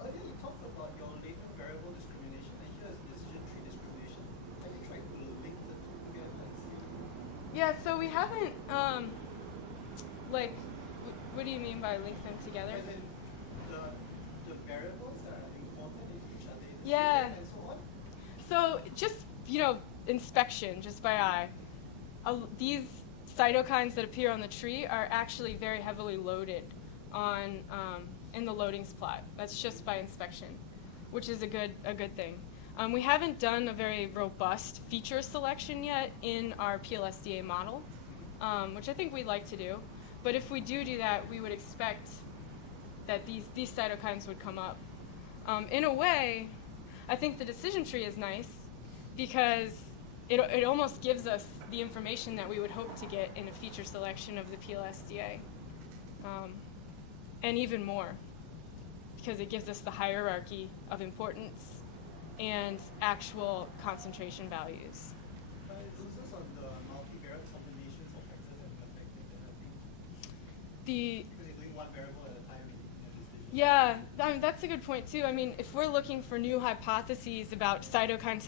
Earlier you talked about your latent variable discrimination, and here is decision tree discrimination. Are you trying to link the two together and see? Yeah, so we haven't, what do you mean by link them together? As in the variables that are important in each, are they the Yeah. same and so on? So just, inspection, just by eye, these cytokines that appear on the tree are actually very heavily loaded on in the loadings plot. That's just by inspection, which is a good thing. We haven't done a very robust feature selection yet in our PLSDA model, which I think we'd like to do. But if we do that, we would expect that these cytokines would come up. In a way, I think the decision tree is nice because it almost gives us the information that we would hope to get in a feature selection of the PLSDA. And even more, because it gives us the hierarchy of importance and actual concentration values. But it loses on the multivariate combinations of factors that are affecting the healthy. Because you're doing one variable at a time in the decision. Yeah, that's a good point too. I mean, if we're looking for new hypotheses about cytokine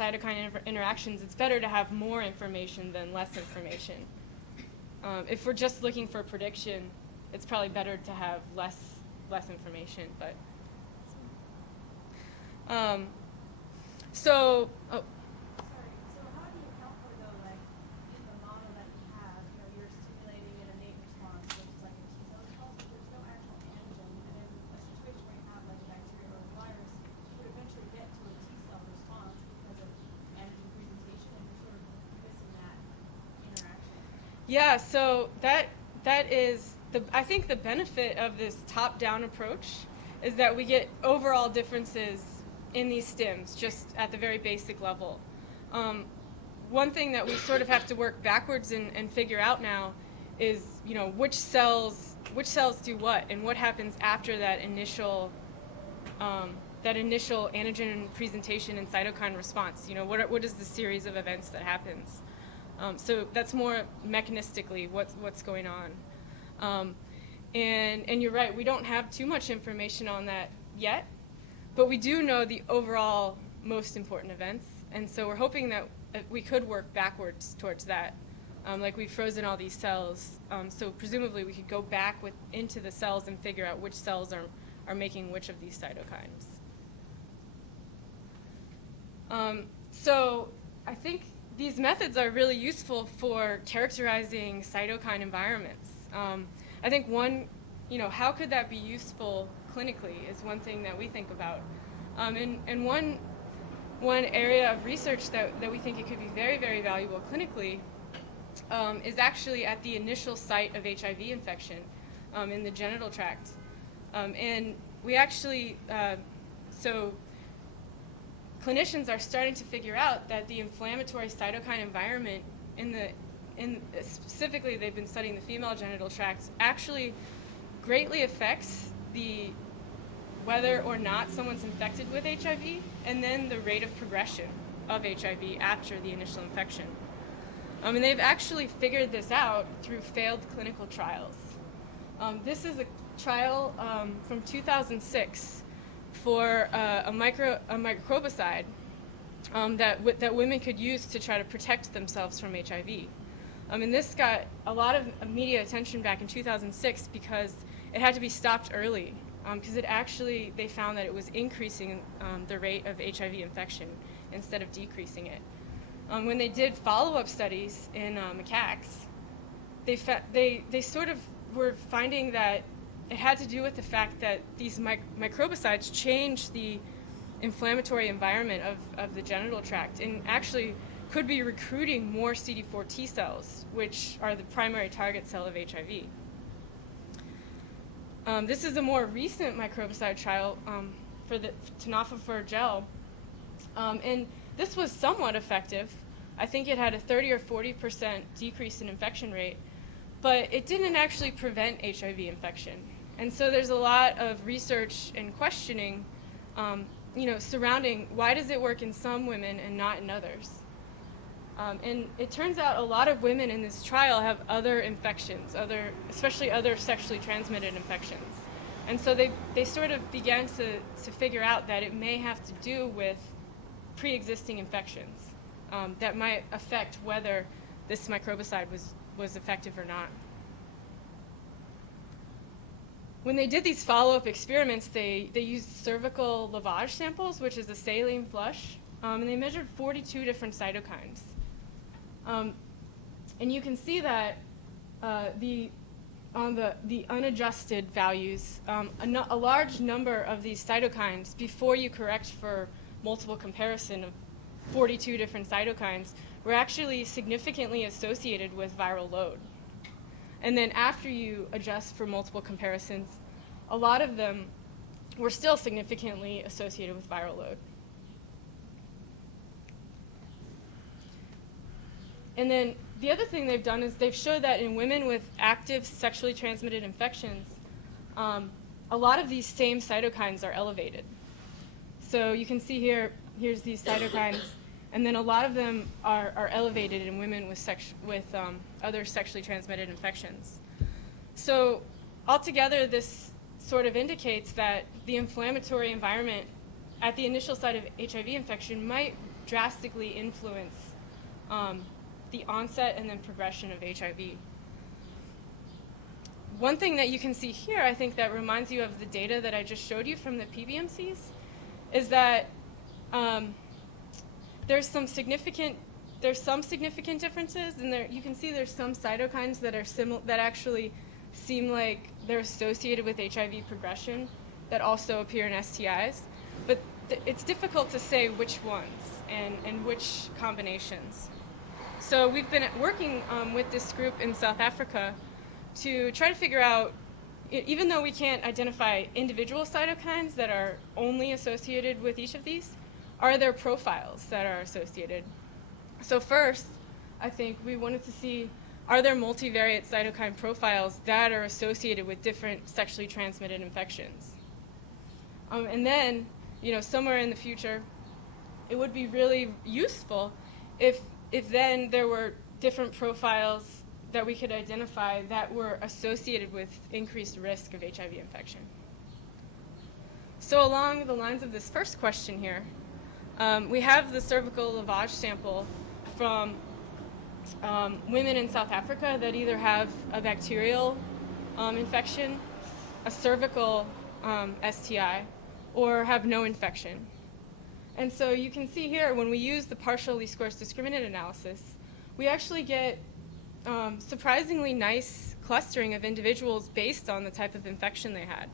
interactions, it's better to have more information than less information. If we're just looking for prediction, it's probably better to have less information. But Sorry, so how do you account for though, like, in the model that you have, you're stimulating an innate response, which is like a T cell response, but there's no actual antigen, and in a situation where you have like a bacteria or a virus, you would eventually get to a T cell response because of antigen presentation, and you're sort of missing that interaction. yeah, so that is I think the benefit of this top-down approach is that we get overall differences in these stims, just at the very basic level. One thing that we sort of have to work backwards and figure out now is, which cells do what, and what happens after that initial antigen presentation and cytokine response. What is the series of events that happens? So that's more mechanistically what's going on. And you're right, we don't have too much information on that yet. But we do know the overall most important events, And so we're hoping that we could work backwards towards that. Like we've frozen all these cells, so presumably we could go back into the cells and figure out which cells are making which of these cytokines. So I think these methods are really useful for characterizing cytokine environments. I think how could that be useful clinically is one thing that we think about. And one area of research that we think it could be very, very valuable clinically is actually at the initial site of HIV infection in the genital tract. And we actually, so clinicians are starting to figure out that the inflammatory cytokine environment specifically they've been studying the female genital tract, actually greatly affects whether or not someone's infected with HIV, and then the rate of progression of HIV after the initial infection. And they've actually figured this out through failed clinical trials. This is a trial from 2006 for a microbicide that women could use to try to protect themselves from HIV. And this got a lot of media attention back in 2006 because it had to be stopped early, because they found that it was increasing the rate of HIV infection instead of decreasing it. When they did follow-up studies in macaques, they sort of were finding that it had to do with the fact that these microbicides change the inflammatory environment of the genital tract and actually could be recruiting more CD4 T cells, which are the primary target cell of HIV. This is a more recent microbicide trial for the tenofovir gel, and this was somewhat effective. I think it had a 30 or 40% decrease in infection rate, but it didn't actually prevent HIV infection. And so there's a lot of research and questioning, surrounding why does it work in some women and not in others. And it turns out a lot of women in this trial have other infections, especially other sexually transmitted infections. And so they sort of began to figure out that it may have to do with pre-existing infections that might affect whether this microbicide was effective or not. When they did these follow-up experiments, they used cervical lavage samples, which is a saline flush, and they measured 42 different cytokines. And you can see that on the unadjusted values, a large number of these cytokines, before you correct for multiple comparison of 42 different cytokines, were actually significantly associated with viral load. And then after you adjust for multiple comparisons, a lot of them were still significantly associated with viral load. And then the other thing they've done is they've showed that in women with active sexually transmitted infections, a lot of these same cytokines are elevated. So you can see here's these cytokines, and then a lot of them are elevated in women with other sexually transmitted infections. So altogether, this sort of indicates that the inflammatory environment at the initial site of HIV infection might drastically influence the onset and then progression of HIV. One thing that you can see here, I think that reminds you of the data that I just showed you from the PBMCs, is that there's some significant differences, and you can see there's some cytokines that are that actually seem like they're associated with HIV progression that also appear in STIs, but it's difficult to say which ones and which combinations. So we've been working with this group in South Africa to try to figure out, even though we can't identify individual cytokines that are only associated with each of these, are there profiles that are associated? So first, I think we wanted to see, are there multivariate cytokine profiles that are associated with different sexually transmitted infections? And then, somewhere in the future, it would be really useful if then there were different profiles that we could identify that were associated with increased risk of HIV infection. So along the lines of this first question here, We have the cervical lavage sample from women in South Africa that either have a bacterial infection, a cervical STI, or have no infection. And so you can see here, when we use the partial least squares discriminant analysis, we actually get surprisingly nice clustering of individuals based on the type of infection they had.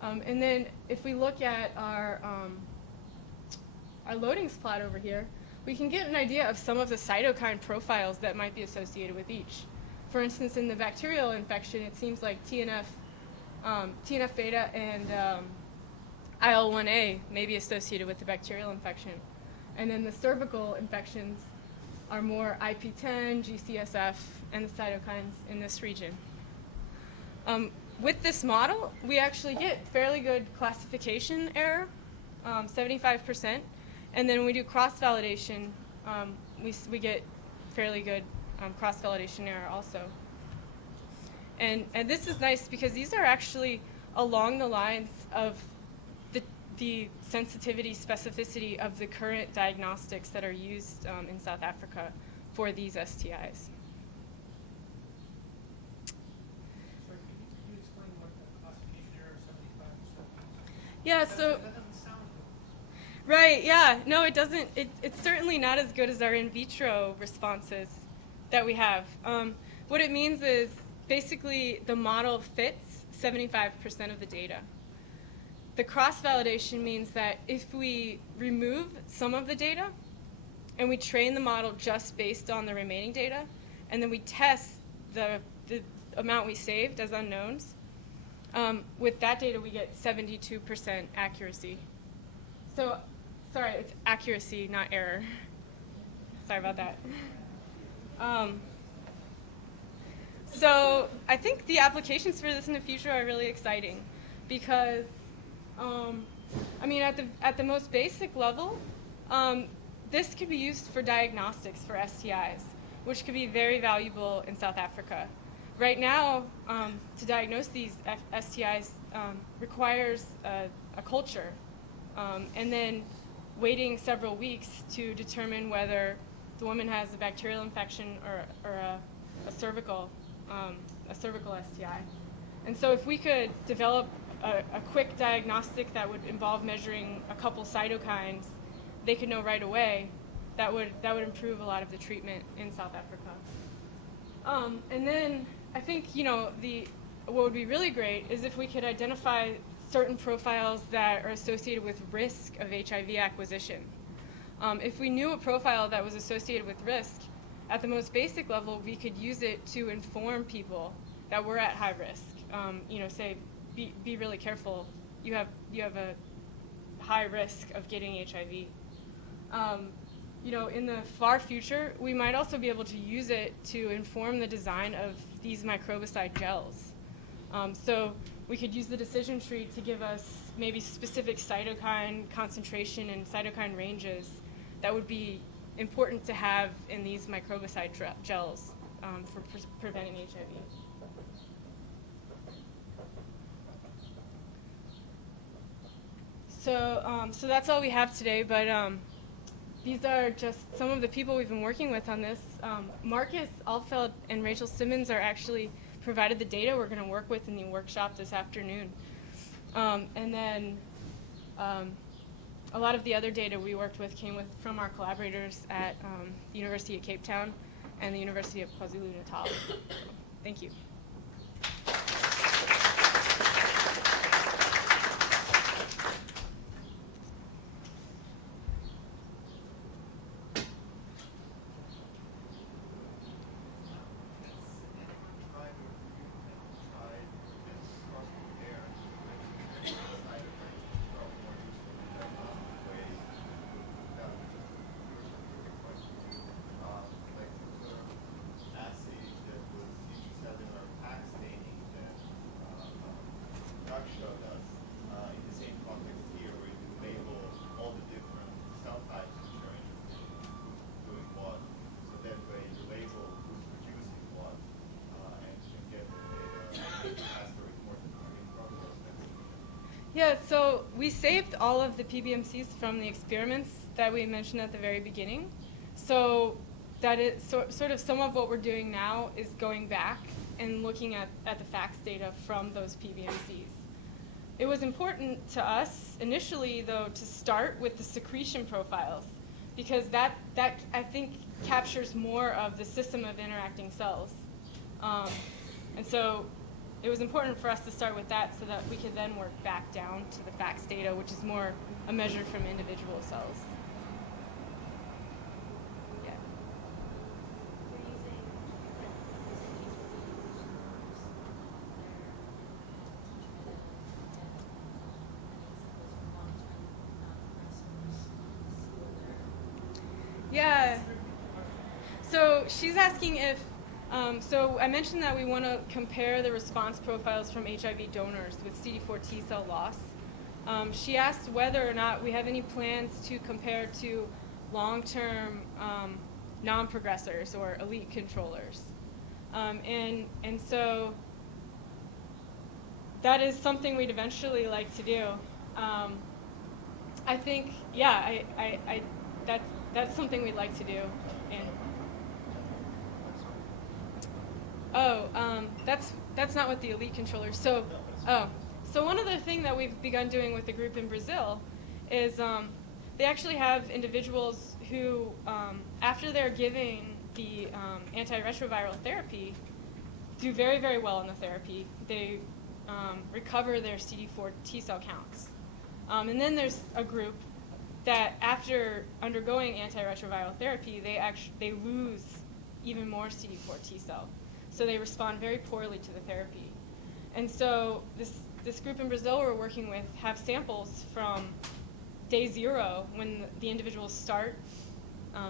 And then if we look at our loadings plot over here, we can get an idea of some of the cytokine profiles that might be associated with each. For instance, in the bacterial infection, it seems like TNF beta and IL-1A may be associated with the bacterial infection. And then the cervical infections are more IP10, GCSF, and the cytokines in this region. With this model, we actually get fairly good classification error, 75%. And then when we do cross-validation, we get fairly good cross-validation error also. And this is nice because these are actually along the lines of the sensitivity, specificity of the current diagnostics that are used in South Africa for these STIs. Sorry, can you explain what the classification error of 75% means? Yeah, That so, doesn't sound good. right, yeah. No, it doesn't. It's certainly not as good as our in vitro responses that we have. What it means is basically the model fits 75% of the data. The cross-validation means that if we remove some of the data and we train the model just based on the remaining data, and then we test the amount we saved as unknowns, with that data we get 72% accuracy. So, sorry, it's accuracy, not error. Sorry about that. So I think the applications for this in the future are really exciting because I mean, at the most basic level, this could be used for diagnostics for STIs, which could be very valuable in South Africa. Right now, to diagnose these STIs requires a culture, and then waiting several weeks to determine whether the woman has a bacterial infection or a cervical STI. And so if we could develop a quick diagnostic that would involve measuring a couple cytokines, they could know right away, that would improve a lot of the treatment in South Africa. And then I think, what would be really great is if we could identify certain profiles that are associated with risk of HIV acquisition. If we knew a profile that was associated with risk, at the most basic level, we could use it to inform people that were at high risk. Say, be really careful. You have a high risk of getting HIV. In the far future, we might also be able to use it to inform the design of these microbicide gels. So we could use the decision tree to give us maybe specific cytokine concentration and cytokine ranges that would be important to have in these microbicide gels for preventing HIV. So that's all we have today, but these are just some of the people we've been working with on this. Marcus Altfeld and Rachel Simmons are actually provided the data we're going to work with in the workshop this afternoon. And then a lot of the other data we worked with came from our collaborators at the University of Cape Town and the University of KwaZulu-Natal. Thank you. Yeah, so we saved all of the PBMCs from the experiments that we mentioned at the very beginning. So that is sort of some of what we're doing now is going back and looking at the facts data from those PBMCs. It was important to us initially, though, to start with the secretion profiles, because that I think captures more of the system of interacting cells. And so it was important for us to start with that so that we could then work back down to the facts data, which is more a measure from individual cells. Yeah. We're using Yeah. So she's asking if, so I mentioned that we want to compare the response profiles from HIV donors with CD4 T cell loss. She asked whether or not we have any plans to compare to long-term non-progressors or elite controllers. And so that is something we'd eventually like to do. I think, yeah, that's something we'd like to do. And that's not what the elite controllers. So one other thing that we've begun doing with the group in Brazil is they actually have individuals who, after they're giving the antiretroviral therapy, do very, very well in the therapy. They recover their CD4 T cell counts. And then there's a group that after undergoing antiretroviral therapy, they lose even more CD4 T cell. So they respond very poorly to the therapy. And so this group in Brazil we're working with have samples from day 0 when the individuals start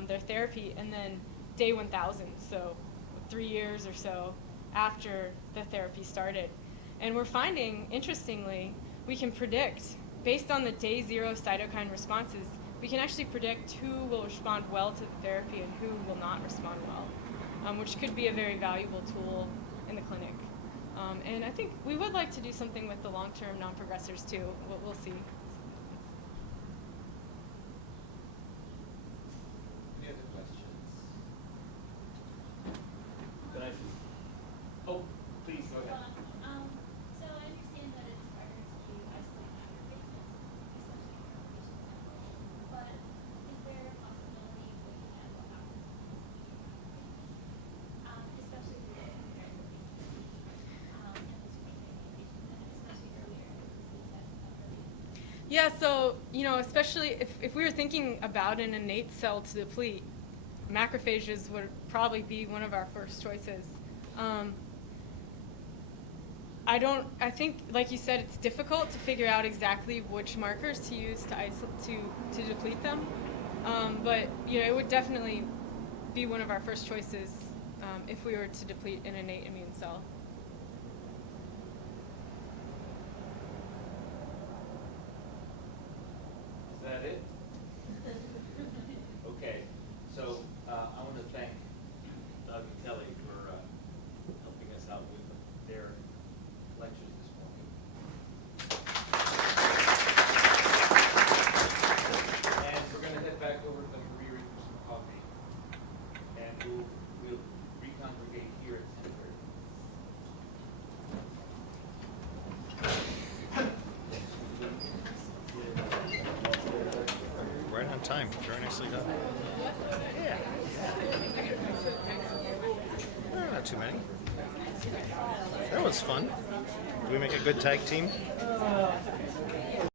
their therapy, and then day 1,000, so 3 years or so after the therapy started. And we're finding, interestingly, we can predict, based on the day 0 cytokine responses, we can actually predict who will respond well to the therapy and who will not respond well, which could be a very valuable tool in the clinic. And I think we would like to do something with the long-term non-progressors too. We'll see. Any other questions? Can I? Oh, please go ahead. So I understand that it's harder to isolate macrophages, especially for patient samples. But is there a possibility of looking at what happens in macrophages, especially with the comparative and the screening patients, and especially earlier in the disease setting? Yeah, so, especially if we were thinking about an innate cell to deplete, macrophages would probably be one of our first choices. I think, like you said, it's difficult to figure out exactly which markers to use to deplete them. But, it would definitely be one of our first choices if we were to deplete an innate immune cell. Is that it? Okay, so I want to thank Doug and Kelly for helping us out with their lectures this morning. And we're going to head back over to the Maria for some coffee. And we'll recongregate here at 10:30. Right on time. Very nicely done. Yeah. Not too many. That was fun. Did we make a good tag team?